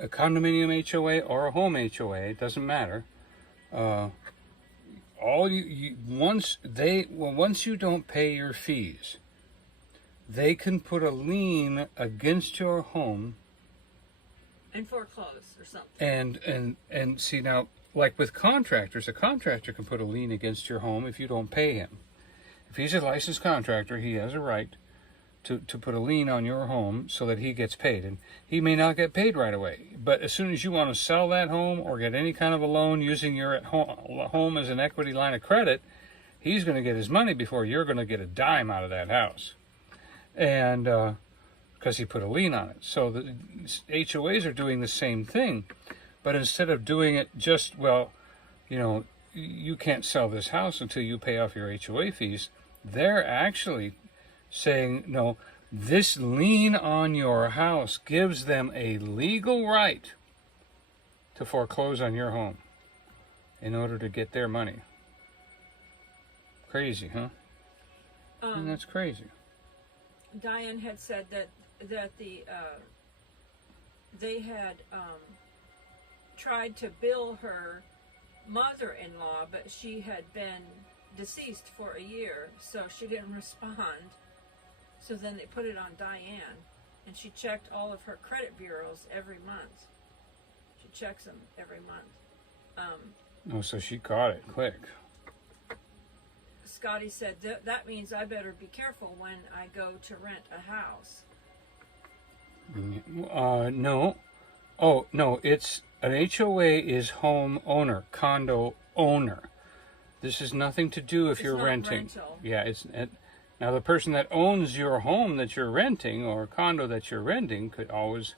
a condominium HOA or a home HOA, it doesn't matter. Once you don't pay your fees, they can put a lien against your home And foreclose or something. And see, now, like with contractors, a contractor can put a lien against your home if you don't pay him. If he's a licensed contractor, he has a right to put a lien on your home so that he gets paid. And he may not get paid right away, but as soon as you want to sell that home or get any kind of a loan using your home as an equity line of credit, he's going to get his money before you're going to get a dime out of that house. And because he put a lien on it. So the HOAs are doing the same thing, but instead of doing it just, well, you know, you can't sell this house until you pay off your HOA fees, they're actually saying, no, this lien on your house gives them a legal right to foreclose on your home in order to get their money. Crazy, huh? And that's crazy. Diane had said that they had tried to bill her mother-in-law, but she had been deceased for a year, so she didn't respond. So then they put it on Diane, and she checked all of her credit bureaus every month. She checks them every month. So she caught it quick. Scotty said, that means I better be careful when I go to rent a house. No. Oh, no, it's an HOA is home owner, condo owner. This has nothing to do if you're renting. Rental. Yeah, now the person that owns your home that you're renting or condo that you're renting could always,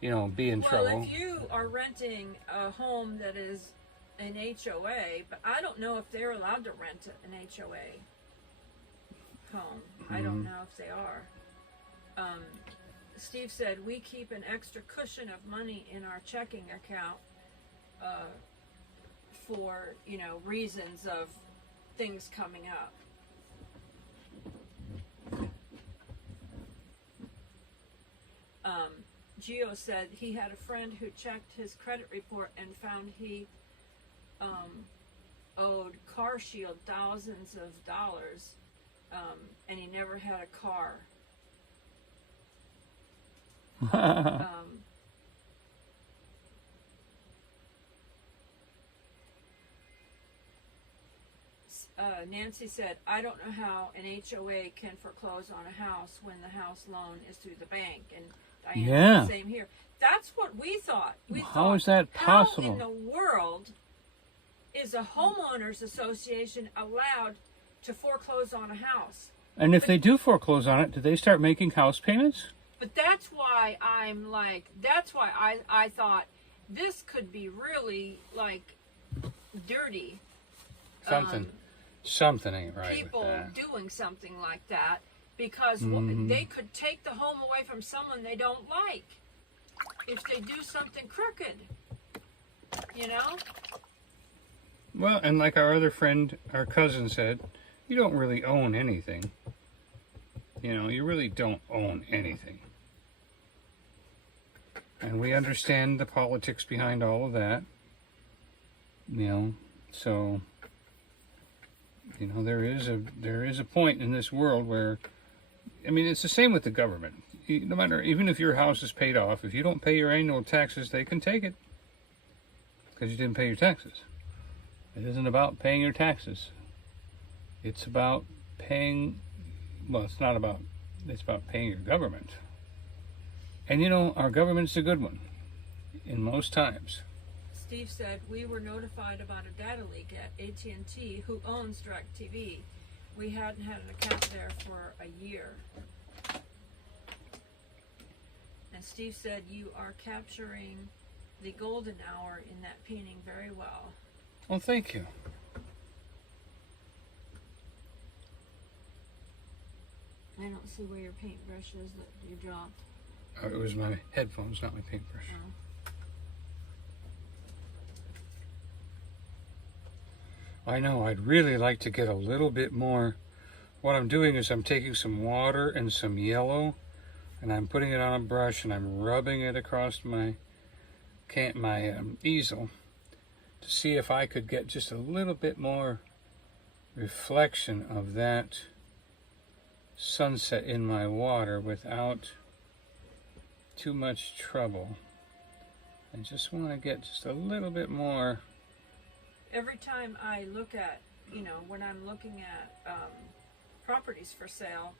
be in trouble. Well, if you are renting a home that is an HOA, but I don't know if they're allowed to rent an HOA home. I don't know if they are. Steve said, we keep an extra cushion of money in our checking account for, reasons of things coming up. Gio said he had a friend who checked his credit report and found he owed Car Shield thousands of dollars, and he never had a car. Nancy said, I don't know how an HOA can foreclose on a house when the house loan is through the bank. And Diane said the same here. That's what we thought. How is that possible? How in the world is a homeowners association allowed to foreclose on a house? And if they do foreclose on it, do they start making house payments? But that's why I thought this could be really like dirty. Something ain't right People with that. doing something like that because they could take the home away from someone they don't like if they do something crooked. You know? Well, and like our other friend, our cousin said, you don't really own anything. You know, you really don't own anything. And we understand the politics behind all of that. You know, so, you know, there is a point in this world where, I mean, it's the same with the government. No matter, even if your house is paid off, if you don't pay your annual taxes, they can take it because you didn't pay your taxes. It isn't about paying your taxes. It's about paying, well, it's about paying your government. And you know, our government's a good one in most times. Steve said, we were notified about a data leak at AT&T, who owns DirecTV. We hadn't had an account there for a year. And Steve said, you are capturing the golden hour in that painting very well. Well, thank you. I don't see where your paintbrush is that you dropped. It was my headphones, not my paintbrush. Oh. I know, I'd really like to get a little bit more. What I'm doing is I'm taking some water and some yellow, and I'm putting it on a brush, and I'm rubbing it across my easel to see if I could get just a little bit more reflection of that sunset in my water without too much trouble. I just want to get just a little bit more. Every time I look at, you know, when I'm looking at properties for sale,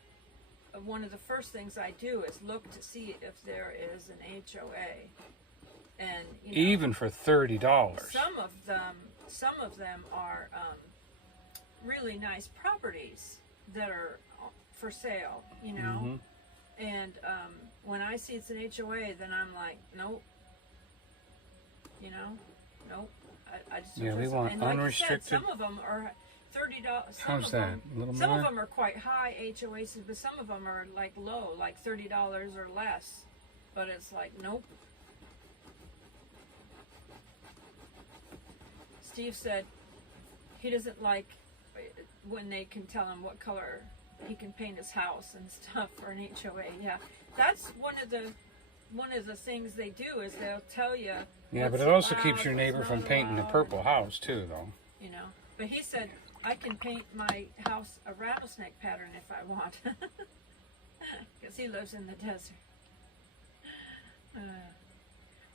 one of the first things I do is look to see if there is an HOA. And you know, even for $30. Some of them are really nice properties that are for sale, you know. Mm-hmm. And when I see it's an HOA, then I'm like, nope. You know, nope. I just don't. Yeah, we want and like unrestricted. You said, some of them are $30. How's that? A little some more? of them are quite high HOAs, but some of them are like low, like $30 or less. But it's like, nope. Steve said he doesn't like when they can tell him what color he can paint his house and stuff for an HOA. Yeah, that's one of the things they do is they'll tell you. Yeah, but it also keeps your neighbor from painting a purple house too, though. You know, but he said I can paint my house a rattlesnake pattern if I want, because he lives in the desert.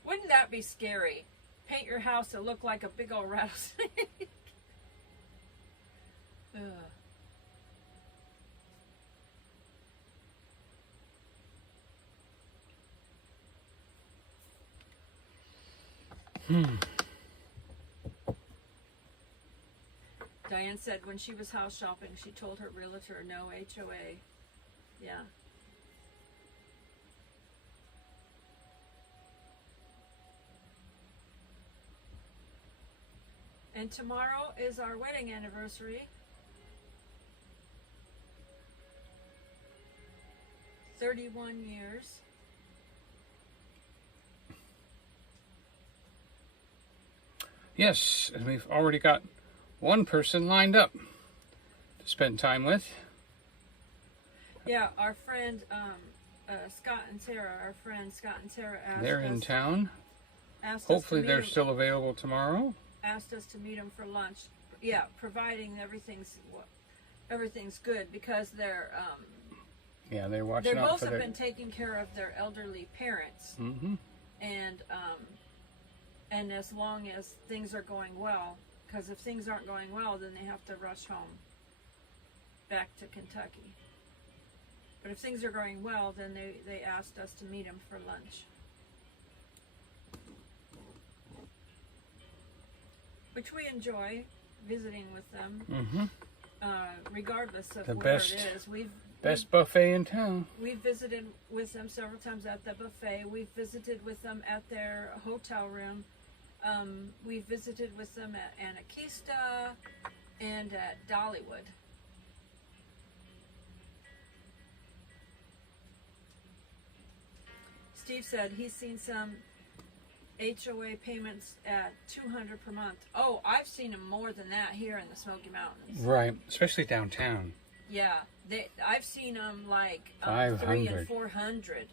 Wouldn't that be scary? Paint your house to look like a big old rattlesnake. Diane said when she was house shopping, she told her realtor no HOA. Yeah. And tomorrow is our wedding anniversary. 31 years. Yes, and we've already got one person lined up to spend time with. Yeah, our friend Scott and Sarah, asked They're in us, town. asked us Hopefully to they're meet 'em- still available tomorrow. asked us to meet them for lunch. Yeah, providing everything's good, because they're Yeah, they're they watching out both for have their... been taking care of their elderly parents, Mm-hmm. and as long as things are going well, because if things aren't going well, then they have to rush home back to Kentucky. But if things are going well, then they asked us to meet them for lunch. which we enjoy visiting with them, regardless of The where best. it is. Best buffet in town. We've visited with them several times at the buffet. We've visited with them at their hotel room. We've visited with them at Anarchista and at Dollywood. Steve said he's seen some HOA payments at $200 per month. Oh, I've seen them more than that here in the Smoky Mountains. Right, especially downtown. Yeah, I've seen them like 500. 300 and 400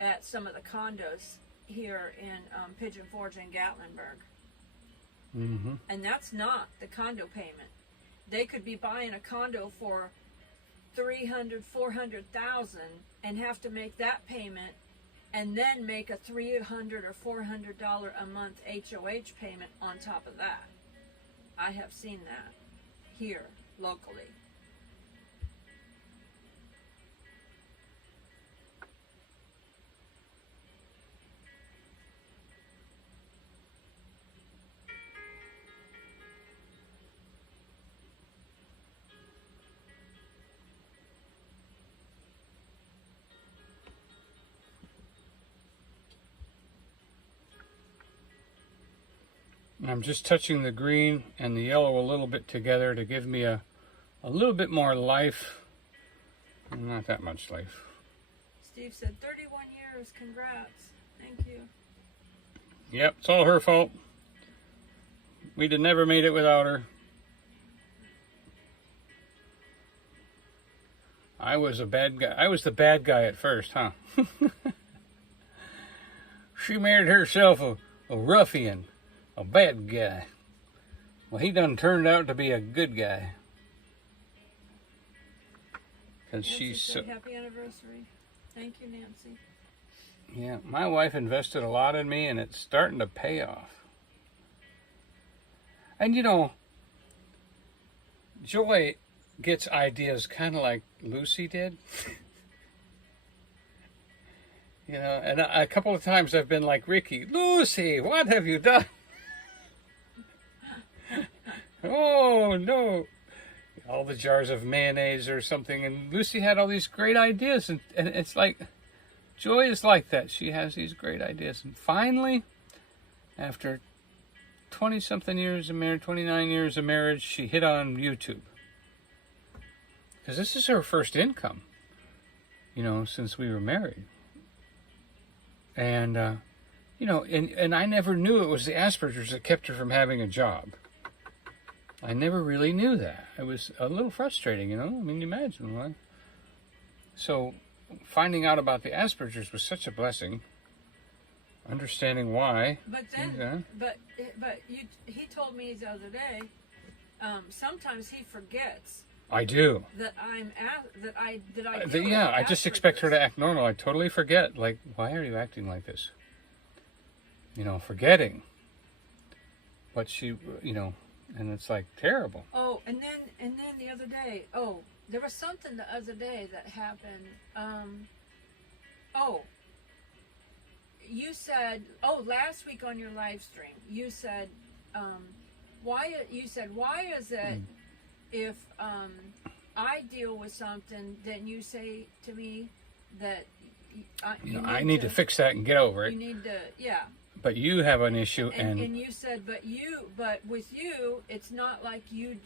at some of the condos here in Pigeon Forge and Gatlinburg. And that's not the condo payment. They could be buying a condo for $300,000, $400,000 and have to make that payment, and then make a $300 or $400 a month HOH payment on top of that. I have seen that here locally. I'm just touching the green and the yellow a little bit together to give me a little bit more life. Not that much life. Steve said 31 years. Congrats. Thank you. Yep, it's all her fault. We'd have never made it without her. I was a bad guy. I was the bad guy at first, huh? She married herself a ruffian. A bad guy. Well, he done turned out to be a good guy. Because she's so... Happy anniversary. Thank you, Nancy. Yeah, my wife invested a lot in me, and it's starting to pay off. And you know, Joy gets ideas kind of like Lucy did. You know, and a couple of times I've been like, Ricky, Lucy, what have you done? Oh, no. All the jars of mayonnaise or something. And Lucy had all these great ideas. And it's like, Joy is like that. She has these great ideas. And finally, after 20-something years of marriage, 29 years of marriage, she hit on YouTube. Because this is her first income, you know, since we were married. And, you know, and I never knew it was the Asperger's that kept her from having a job. I never really knew that. It was a little frustrating, you know. I mean, imagine, right? So, finding out about the Asperger's was such a blessing. Understanding why. But then, he told me the other day. Sometimes he forgets. I do. That I yeah, I just expect her to act normal. I totally forget. Like, why are you acting like this? You know, forgetting. But she, you know. And it's like terrible. Oh, and then the other day, there was something the other day that happened. You said, last week on your live stream, you said, why is it if I deal with something, then you say to me that I need to fix that and get over it. You need to, yeah. But you have an issue, and you said, but with you, it's not like you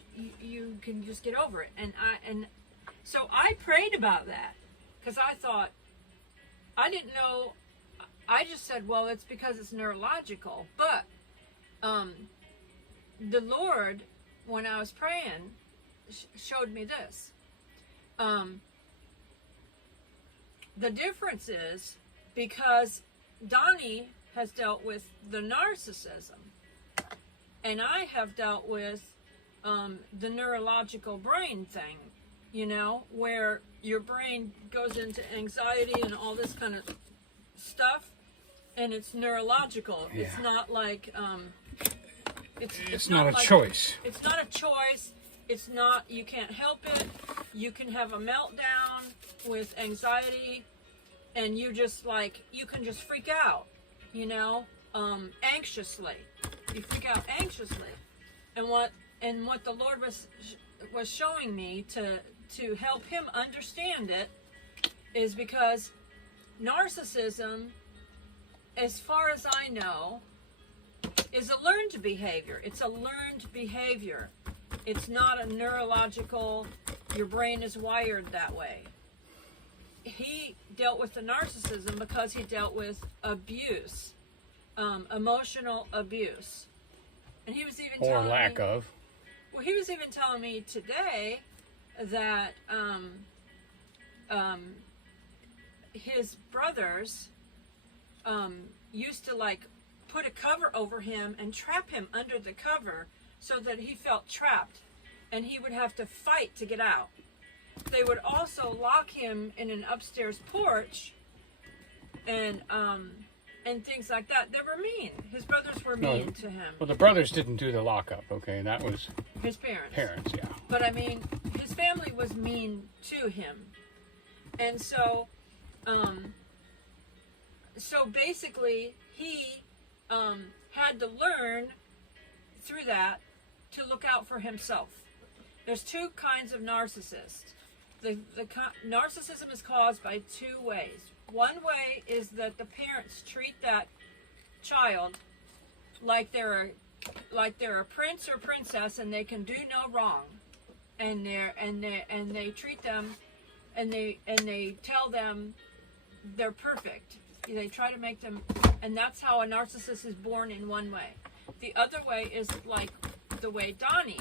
can just get over it. And so I prayed about that because I thought, I didn't know. I just said, well, it's because it's neurological. But the Lord, when I was praying, showed me this. The difference is because Donny has dealt with the narcissism, and I have dealt with the neurological brain thing, you know, where your brain goes into anxiety and all this kind of stuff, and it's neurological. Yeah. It's not like it's not a choice. It's not a choice. It's not, you can't help it. You can have a meltdown with anxiety, and you just like, you can just freak out. You know, anxiously. You freak out anxiously. And what the Lord was showing me to help him understand it is because narcissism, as far as I know, is a learned behavior. It's a learned behavior. It's not a neurological, your brain is wired that way. He dealt with the narcissism because he dealt with abuse, emotional abuse. And he was even telling me... Or lack of. Well, he was even telling me today that his brothers used to like put a cover over him and trap him under the cover so that he felt trapped and he would have to fight to get out. They would also lock him in an upstairs porch and things like that. They were mean. His brothers were mean to him. Well, the brothers didn't do the lockup, okay? That was his parents. Parents, yeah. But I mean, his family was mean to him. And so, basically, he had to learn through that to look out for himself. There's two kinds of narcissists. Narcissism is caused by two ways. One way is that the parents treat that child like they're a prince or princess and they can do no wrong, and they treat them and they tell them they're perfect. They try to make them, and that's how a narcissist is born in one way. The other way is like the way Donny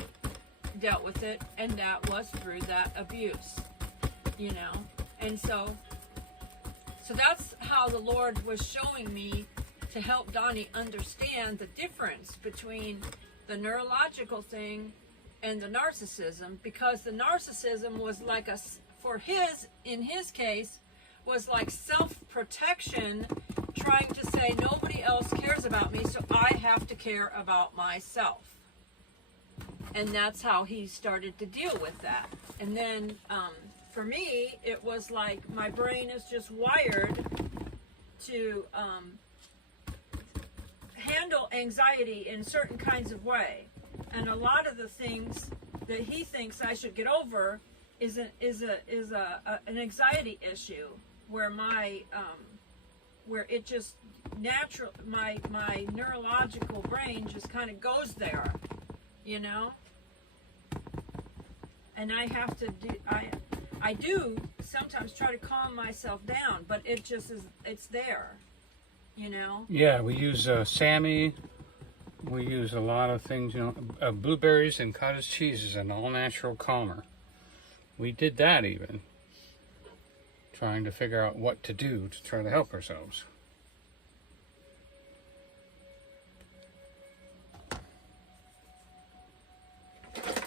dealt with it, and that was through that abuse, you know. And so that's how the Lord was showing me to help Donny understand the difference between the neurological thing and the narcissism, because the narcissism was like in his case, was like self-protection, trying to say nobody else cares about me, so I have to care about myself. And that's how he started to deal with that. And then for me, it was like my brain is just wired to handle anxiety in certain kinds of way. And a lot of the things that he thinks I should get over is an anxiety issue where where it just my neurological brain just kind of goes there, you know. And I have to do I do sometimes try to calm myself down, but it just is, it's there, you know. Yeah, we use Sammy. We use a lot of things, you know. Blueberries and cottage cheese is an all-natural calmer. We did that even, trying to figure out what to do to try to help ourselves.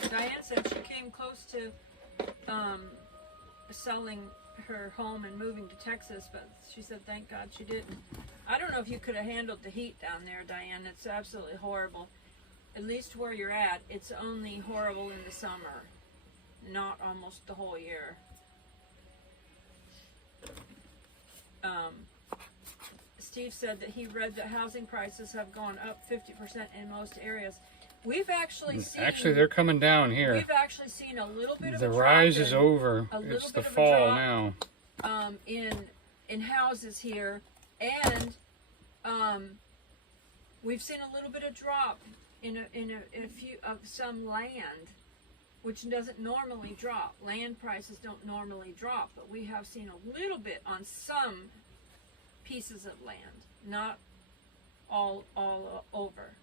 Diane said she came close to selling her home and moving to Texas, but she said thank God she didn't. I don't know if you could have handled the heat down there, Diane. It's absolutely horrible. At least where you're at, it's only horrible in the summer, not almost the whole year. Steve said that he read that housing prices have gone up 50% in most areas. We've actually seen... Actually, they're coming down here. We've actually seen a little bit of a drop. The rise is over. It's the fall now. In houses here, and we've seen a little bit of drop in a few of some land, which doesn't normally drop. Land prices don't normally drop, but we have seen a little bit on some pieces of land, not all over.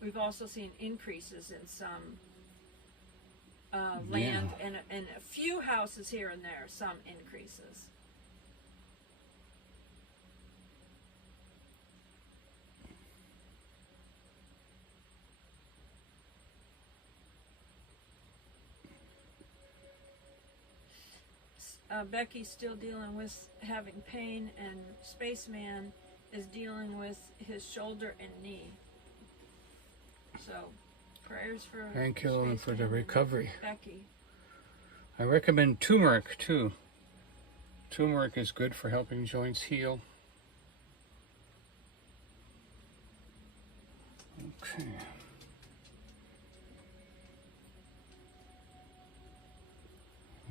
We've also seen increases in some land and a few houses here and there, some increases. Becky's still dealing with having pain, and Spaceman is dealing with his shoulder and knee. So, prayers for thank you for the recovery. Becky. I recommend turmeric too. Turmeric is good for helping joints heal. Okay.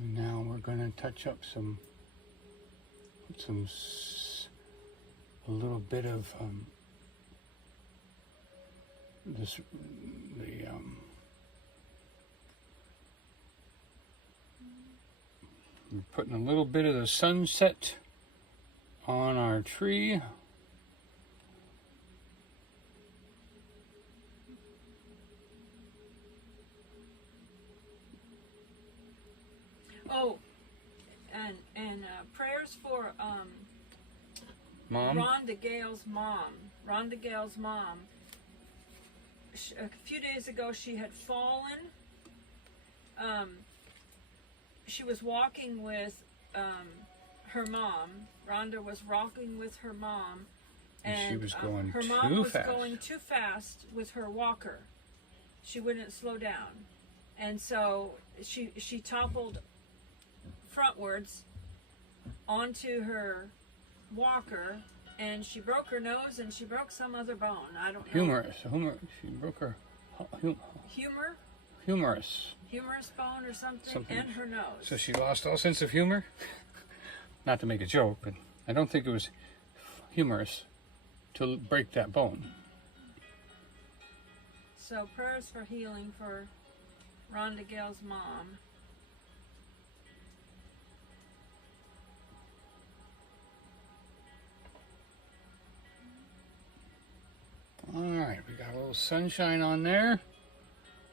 Now we're going to touch up a little bit of we're putting a little bit of the sunset on our tree. Oh, and prayers for Mom? Rhonda Gale's mom. Rhonda Gale's mom. A few days ago, she had fallen. She was walking with her mom. Rhonda was walking with her mom, and she was going her mom was going too fast with her walker. She wouldn't slow down, and so she toppled frontwards onto her walker, and she broke her nose and she broke some other bone. I don't know. She broke her humerus bone or something, and her nose. So she lost all sense of humor? Not to make a joke, but I don't think it was humorous to break that bone. So prayers for healing for Rhonda Gale's mom. All right, we got a little sunshine on there. A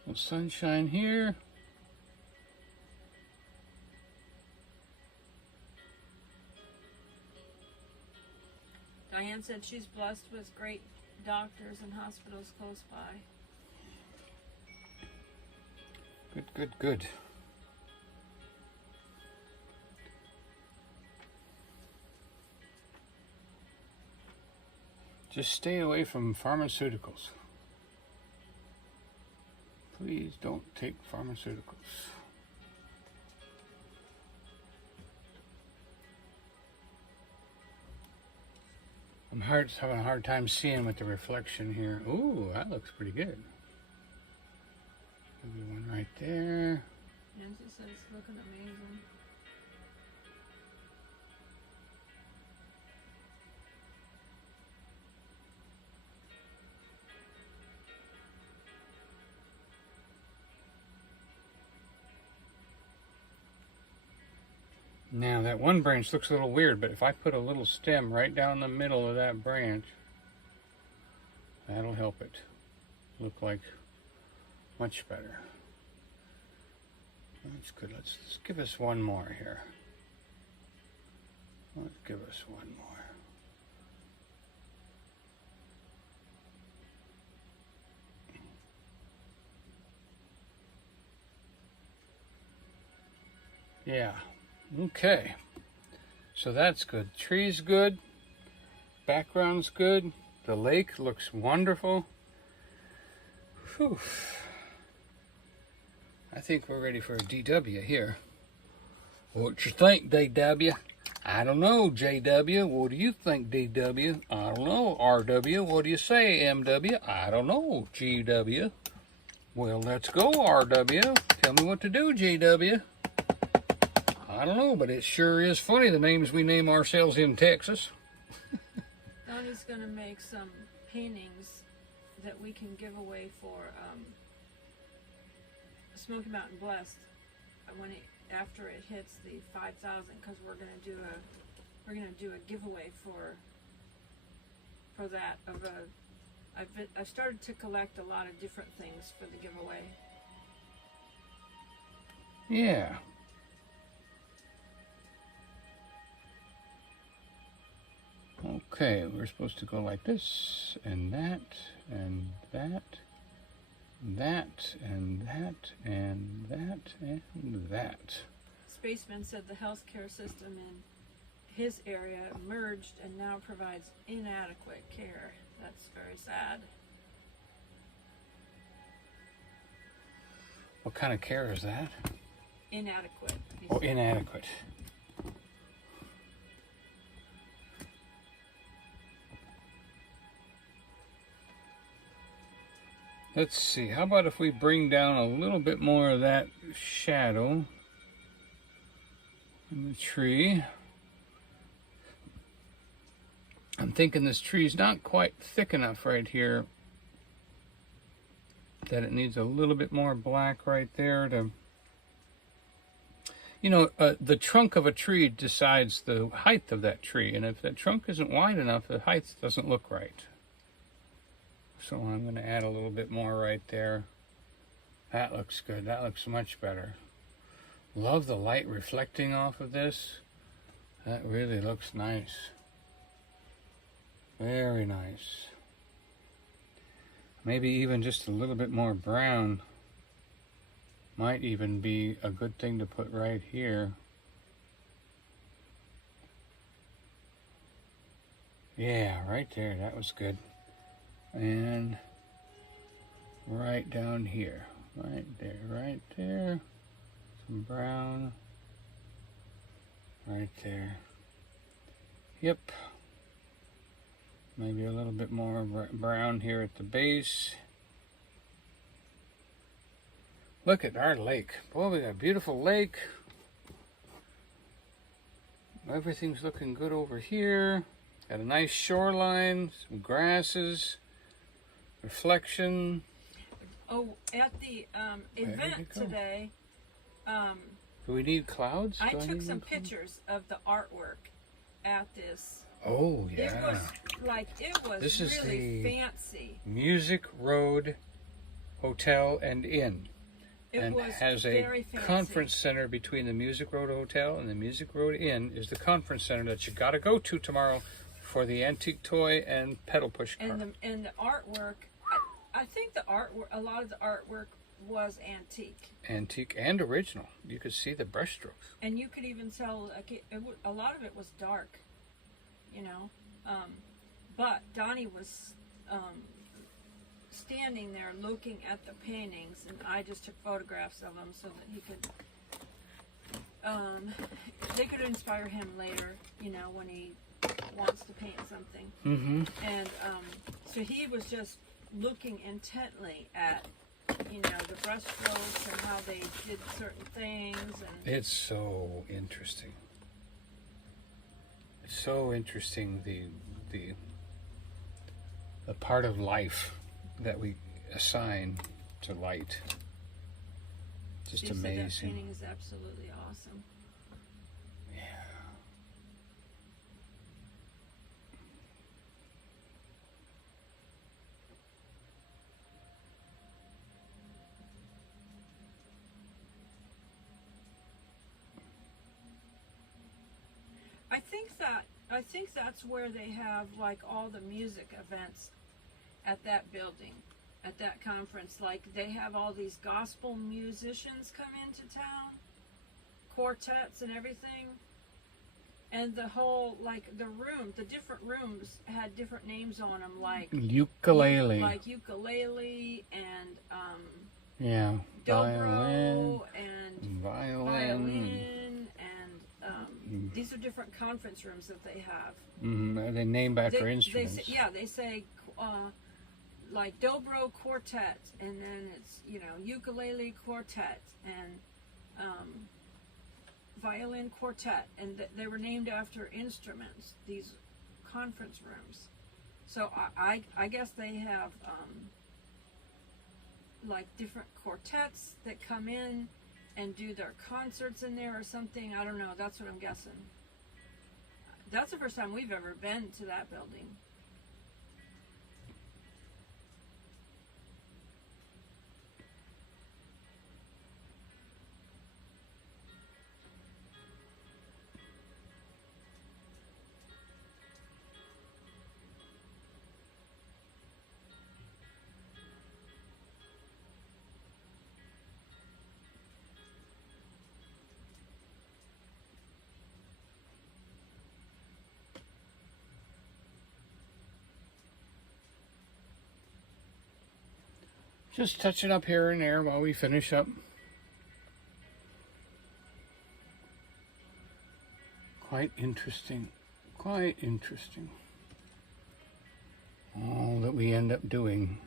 little sunshine here. Diane said she's blessed with great doctors and hospitals close by. Good, good, good. Just stay away from pharmaceuticals. Please don't take pharmaceuticals. I'm having a hard time seeing with the reflection here. Ooh, that looks pretty good. Maybe one right there. Nancy said it's looking amazing. Now that one branch looks a little weird, but if I put a little stem right down the middle of that branch, that'll help it look like much better. That's good. Let's give us one more here. Let's give us one more. Yeah. Okay, so that's good. Tree's good, background's good, the lake looks wonderful. Whew. I think we're ready for a DW here. What you think, DW? I don't know, JW. What do you think, DW? I don't know, RW. What do you say, MW? I don't know, GW. Well, let's go, RW. Tell me what to do, JW. I don't know, but it sure is funny, the names we name ourselves in Texas. Donny's going to make some paintings that we can give away for Smoky Mountain Blessed after it hits the 5,000, because we're going to do a giveaway for that. I've started to collect a lot of different things for the giveaway. Yeah. Okay, we're supposed to go like this, and that, and that, that, and that, and that, and that. Spaceman said the healthcare system in his area merged and now provides inadequate care. That's very sad. What kind of care is that? Inadequate. Oh, inadequate. Let's see, how about if we bring down a little bit more of that shadow in the tree. I'm thinking this tree's not quite thick enough right here, that it needs a little bit more black right there to, you know, the trunk of a tree decides the height of that tree, and if that trunk isn't wide enough, the height doesn't look right. So I'm going to add a little bit more right there. That looks good. That looks much better. Love the light reflecting off of this. That really looks nice. Very nice. Maybe even just a little bit more brown might even be a good thing to put right here. Yeah, right there. That was good. And right down here. Right there, right there. Some brown. Right there. Yep. Maybe a little bit more brown here at the base. Look at our lake. Boy, we got a beautiful lake. Everything's looking good over here. Got a nice shoreline, some grasses, reflection. Oh, at the event today, do we need clouds? I took some pictures of the artwork at this. Oh, yeah. It was like, This is really the fancy. Music Road Hotel and Inn. It and was has very a fancy. conference center between the Music Road Hotel and the Music Road Inn is the conference center that you got to go to tomorrow for the antique toy and pedal push car. And the artwork, I think the artwork, a lot of the artwork was antique. Antique and original. You could see the brushstrokes. And you could even tell, like, a lot of it was dark, you know. But Donny was standing there looking at the paintings, and I just took photographs of them so that he could, they could inspire him later, you know, when he wants to paint something. Mm-hmm. And so he was just looking intently at, you know, the brushstrokes and how they did certain things. And it's so interesting. It's so interesting, the part of life that we assign to light. Just amazing. That painting is absolutely awesome. Yeah. I think that's where they have like all the music events at that building, at that conference. Like they have all these gospel musicians come into town, quartets and everything. And the whole, like the room, the different rooms had different names on them, like ukulele. Like ukulele and yeah, dobro and violin. And these are different conference rooms that they have. Mm-hmm. They name back their instruments. They say like dobro quartet, and then it's, you know, ukulele quartet and violin quartet, and they were named after instruments, these conference rooms. So I guess they have like different quartets that come in and do their concerts in there or something. I don't know. That's what I'm guessing. That's the first time we've ever been to that building. Just touching up here and there while we finish up. Quite interesting. Quite interesting. All that we end up doing.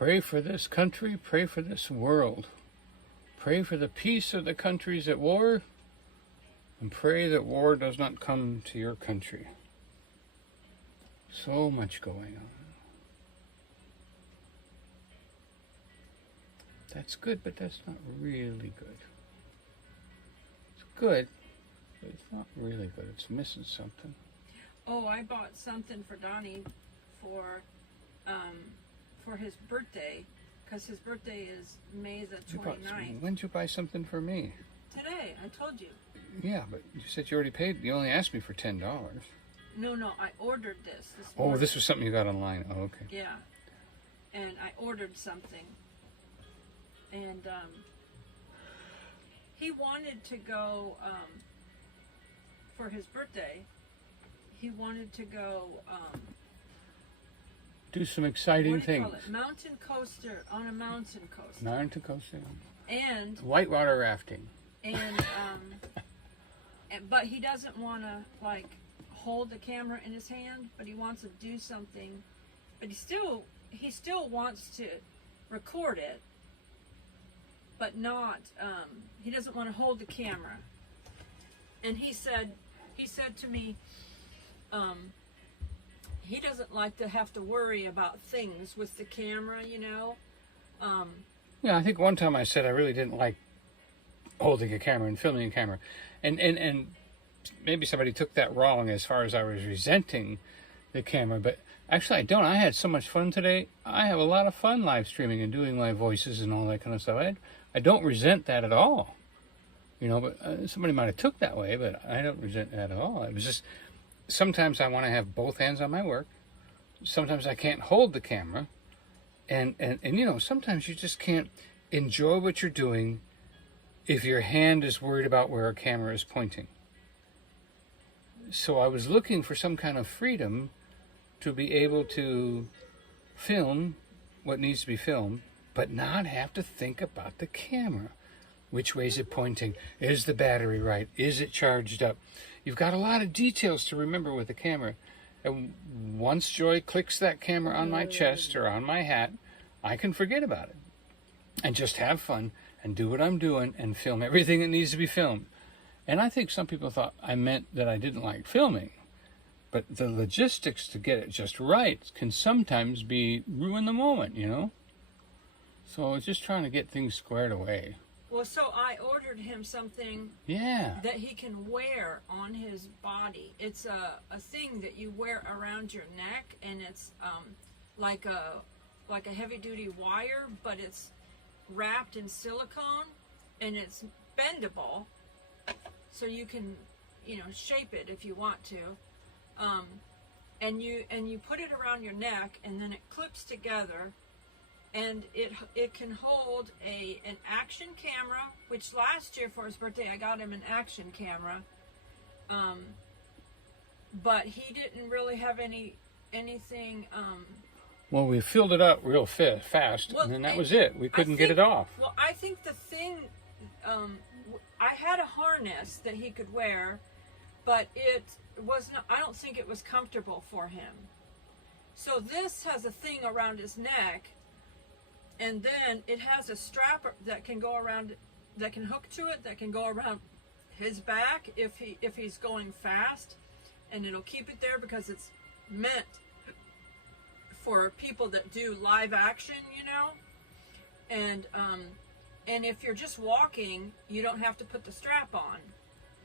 Pray for this country, pray for this world. Pray for the peace of the countries at war, and pray that war does not come to your country. So much going on. That's good, but that's not really good. It's good, but it's not really good. It's missing something. Oh, I bought something for Donny for his birthday, because his birthday is May the 29th. When did you buy something for me? Today, I told you. Yeah, but you said you already paid. You only asked me for $10. No, I ordered this Oh, morning. this was something you got online. Oh, okay. Yeah, and I ordered something, and he wanted to go for his birthday. He wanted to go Do some exciting what do you things. call it? Mountain coaster on a mountain coaster. Mountain coaster. And Whitewater rafting. and but he doesn't want to like hold the camera in his hand, but he wants to do something. But he still wants to record it, but not. He doesn't want to hold the camera. And he said to me, he doesn't like to have to worry about things with the camera, you know. Yeah, I think one time I said I really didn't like holding a camera and filming a camera. And maybe somebody took that wrong as far as I was resenting the camera. But actually I don't. I had so much fun today. I have a lot of fun live streaming and doing live voices and all that kind of stuff. I don't resent that at all. You know, but somebody might have took that way, but I don't resent that at all. It was just, sometimes I want to have both hands on my work. Sometimes I can't hold the camera. And you know, sometimes you just can't enjoy what you're doing if your hand is worried about where a camera is pointing. So I was looking for some kind of freedom to be able to film what needs to be filmed, but not have to think about the camera. Which way is it pointing? Is the battery right? Is it charged up? You've got a lot of details to remember with the camera. And once Joy clicks that camera on my chest or on my hat, I can forget about it and just have fun and do what I'm doing and film everything that needs to be filmed. And I think some people thought I meant that I didn't like filming. But the logistics to get it just right can sometimes ruin the moment, you know? So it's just trying to get things squared away. Well, so I ordered him something that he can wear on his body. It's a thing that you wear around your neck, and it's like a heavy-duty wire, but it's wrapped in silicone, and it's bendable, so you can, you know, shape it if you want to. And you put it around your neck, and then it clips together. And it can hold an action camera, which last year for his birthday I got him an action camera. But he didn't really have anything. Well, we filled it up real fast, and then that was it. We couldn't get it off. Well, I think the thing, I had a harness that he could wear, but it was not. I don't think it was comfortable for him. So this has a thing around his neck. And then it has a strap that can go around, that can hook to it, that can go around his back if he's going fast, and it'll keep it there because it's meant for people that do live action, you know. And if you're just walking, you don't have to put the strap on.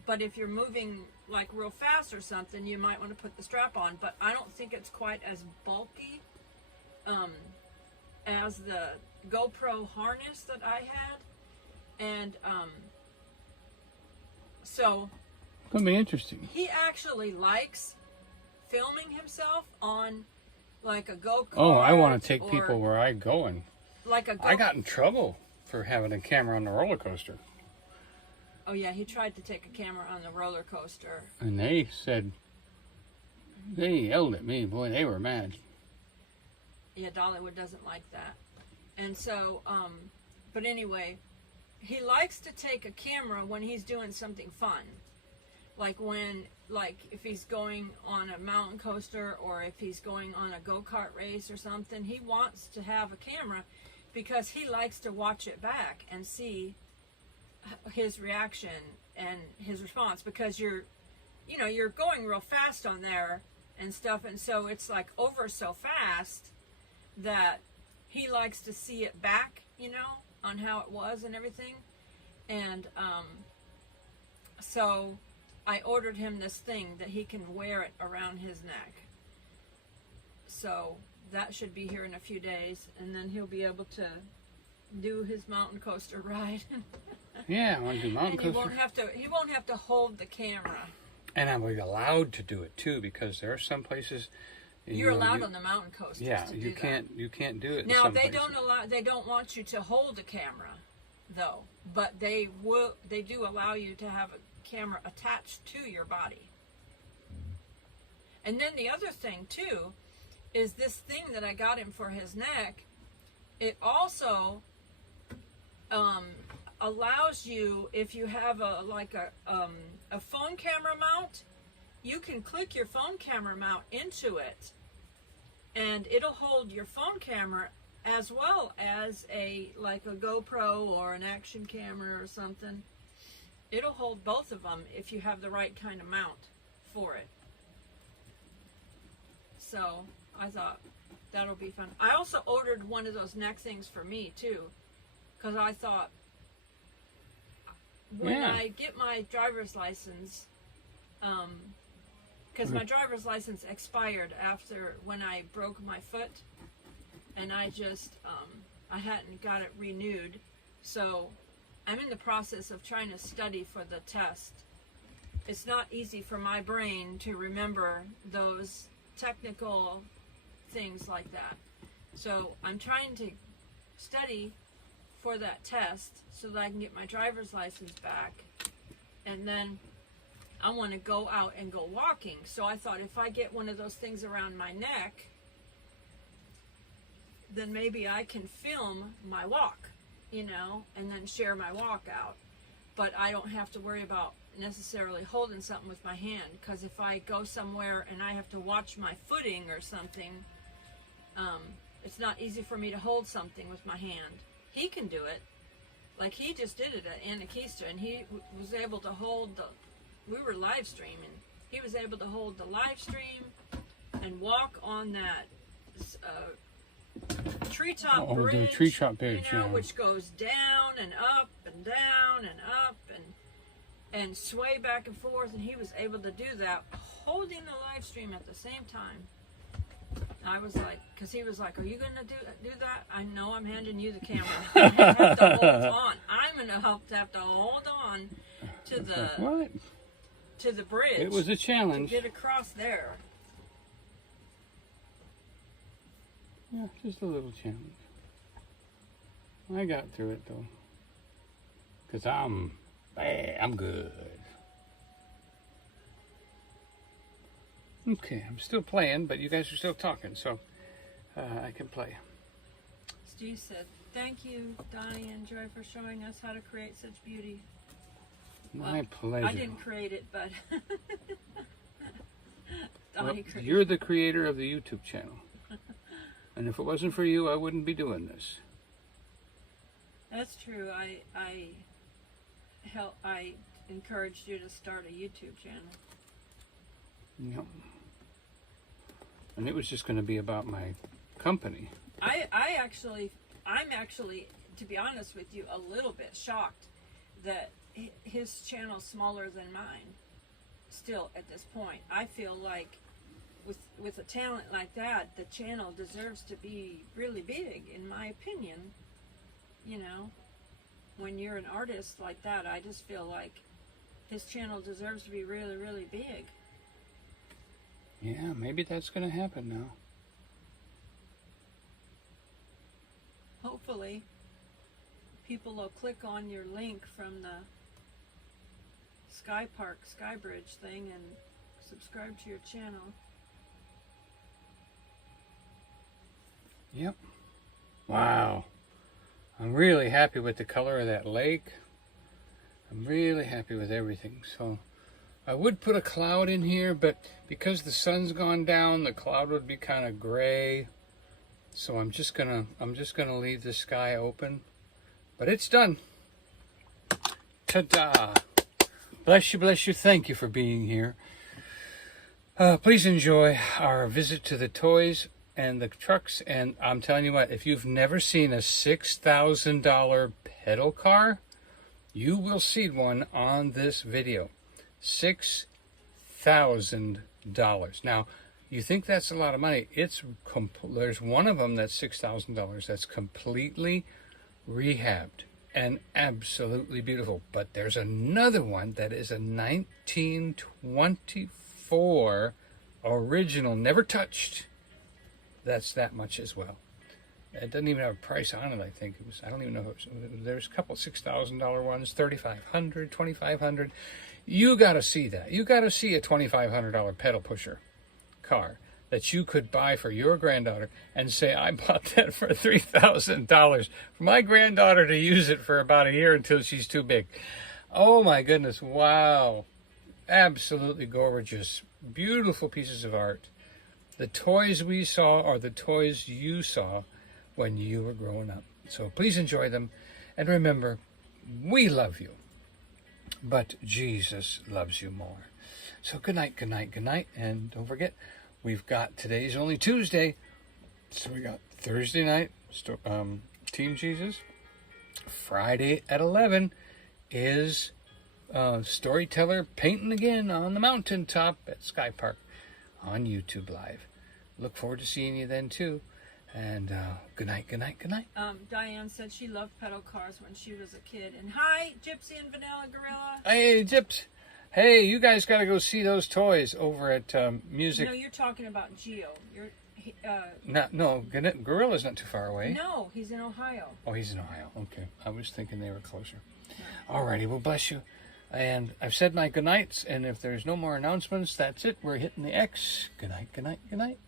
But if you're moving like real fast or something, you might want to put the strap on. But I don't think it's quite as bulky as the GoPro harness that I had. And so Gonna be interesting. he actually likes filming himself on like a go-kart. Oh, I want to take people where I go, and like a I got in trouble for having a camera on the roller coaster. Oh yeah, he tried to take a camera on the roller coaster. And they yelled at me. Boy, they were mad. Yeah, Dollywood doesn't like that. And so, but anyway, he likes to take a camera when he's doing something fun. like if he's going on a mountain coaster or if he's going on a go-kart race or something, he wants to have a camera because he likes to watch it back and see his reaction and his response, because you're going real fast on there and stuff, and so it's like over so fast that he likes to see it back, on how it was and everything. And so I ordered him this thing that he can wear it around his neck. So that should be here in a few days, and then he'll be able to do his mountain coaster ride. Yeah, I want to do mountain coaster. He won't have to hold the camera. And I'm allowed to do it too, because there are some places you're allowed on the mountain coasters. Yeah, to you do can't that. you can't do it. Now in some they don't want you to hold the camera, though. But they do allow you to have a camera attached to your body. And then the other thing too is this thing that I got him for his neck. It also allows you, if you have a phone camera mount, you can click your phone camera mount into it, and it'll hold your phone camera as well as a GoPro or an action camera or something. It'll hold both of them if you have the right kind of mount for it. So I thought that'll be fun. I also ordered one of those neck things for me too, because I thought when I get my driver's license, because my driver's license expired when I broke my foot, and I just I hadn't got it renewed, so I'm in the process of trying to study for the test. It's not easy for my brain to remember those technical things like that, so I'm trying to study for that test so that I can get my driver's license back, and then I want to go out and go walking. So I thought if I get one of those things around my neck, then maybe I can film my walk, and then share my walk out. But I don't have to worry about necessarily holding something with my hand, because if I go somewhere and I have to watch my footing or something, it's not easy for me to hold something with my hand. He can do it. Like he just did it at Anakeesta, and he was able to hold we were live streaming. He was able to hold the live stream and walk on that treetop bridge. The treetop bridge, which goes down and up and down and up and sway back and forth. And he was able to do that holding the live stream at the same time. I was like, because he was like, "Are you gonna do that?" I know, I'm handing you the camera. I have to hold on. I'm gonna have to hold on to the what? To the bridge. It was a challenge. To get across there. Yeah, just a little challenge. I got through it though, because I'm good. Okay, I'm still playing, but you guys are still talking, so I can play. Steve said, "Thank you, Donny and Joy, for showing us how to create such beauty." My pleasure. I didn't create it, but Donny created it. You're the creator of the YouTube channel. And if it wasn't for you, I wouldn't be doing this. That's true. I encouraged you to start a YouTube channel. Yep. And it was just going to be about my company. I'm actually, to be honest with you, a little bit shocked that his channel's smaller than mine. Still, at this point, I feel like with a talent like that, the channel deserves to be really big, in my opinion. When you're an artist like that, I just feel like his channel deserves to be really, really big. Yeah, maybe that's going to happen now. Hopefully, people will click on your link from the Sky Park, Sky Bridge thing and subscribe to your channel. Yep. Wow. I'm really happy with the color of that lake. I'm really happy with everything. So I would put a cloud in here, but because the sun's gone down, the cloud would be kind of gray. So I'm just gonna leave the sky open. But it's done. Ta-da! Bless you, bless you. Thank you for being here. Please enjoy our visit to the toys and the trucks. And I'm telling you what, if you've never seen a $6,000 pedal car, you will see one on this video. $6,000. Now, you think that's a lot of money. There's one of them that's $6,000 that's completely rehabbed and absolutely beautiful. But there's another one that is a 1924 original, never touched. That's that much as well. It doesn't even have a price on it, I think. I don't even know. There's a couple $6,000 ones, $3,500, $2,500. You got to see that. You got to see a $2,500 pedal pusher car that you could buy for your granddaughter and say, I bought that for $3,000 for my granddaughter to use it for about a year until she's too big. Oh my goodness. Wow. Absolutely gorgeous. Beautiful pieces of art. The toys we saw are the toys you saw when you were growing up. So please enjoy them. And remember, we love you, but Jesus loves you more. So good night, good night, good night. And don't forget, we've got, today's only Tuesday, so we got Thursday night, Team Jesus. Friday at 11 is Storyteller painting again on the mountaintop at Sky Park on YouTube Live. Look forward to seeing you then too. And good night, good night, good night. Diane said she loved pedal cars when she was a kid. And hi, Gypsy and Vanilla Gorilla. Hey, Gyps. Hey, you guys got to go see those toys over at Music. No, you're talking about Geo. No, Gorilla's not too far away. No, he's in Ohio. Oh, he's in Ohio. Okay. I was thinking they were closer. No. Alrighty, well, bless you. And I've said my good nights, and if there's no more announcements, that's it. We're hitting the X. Good night, good night, good night.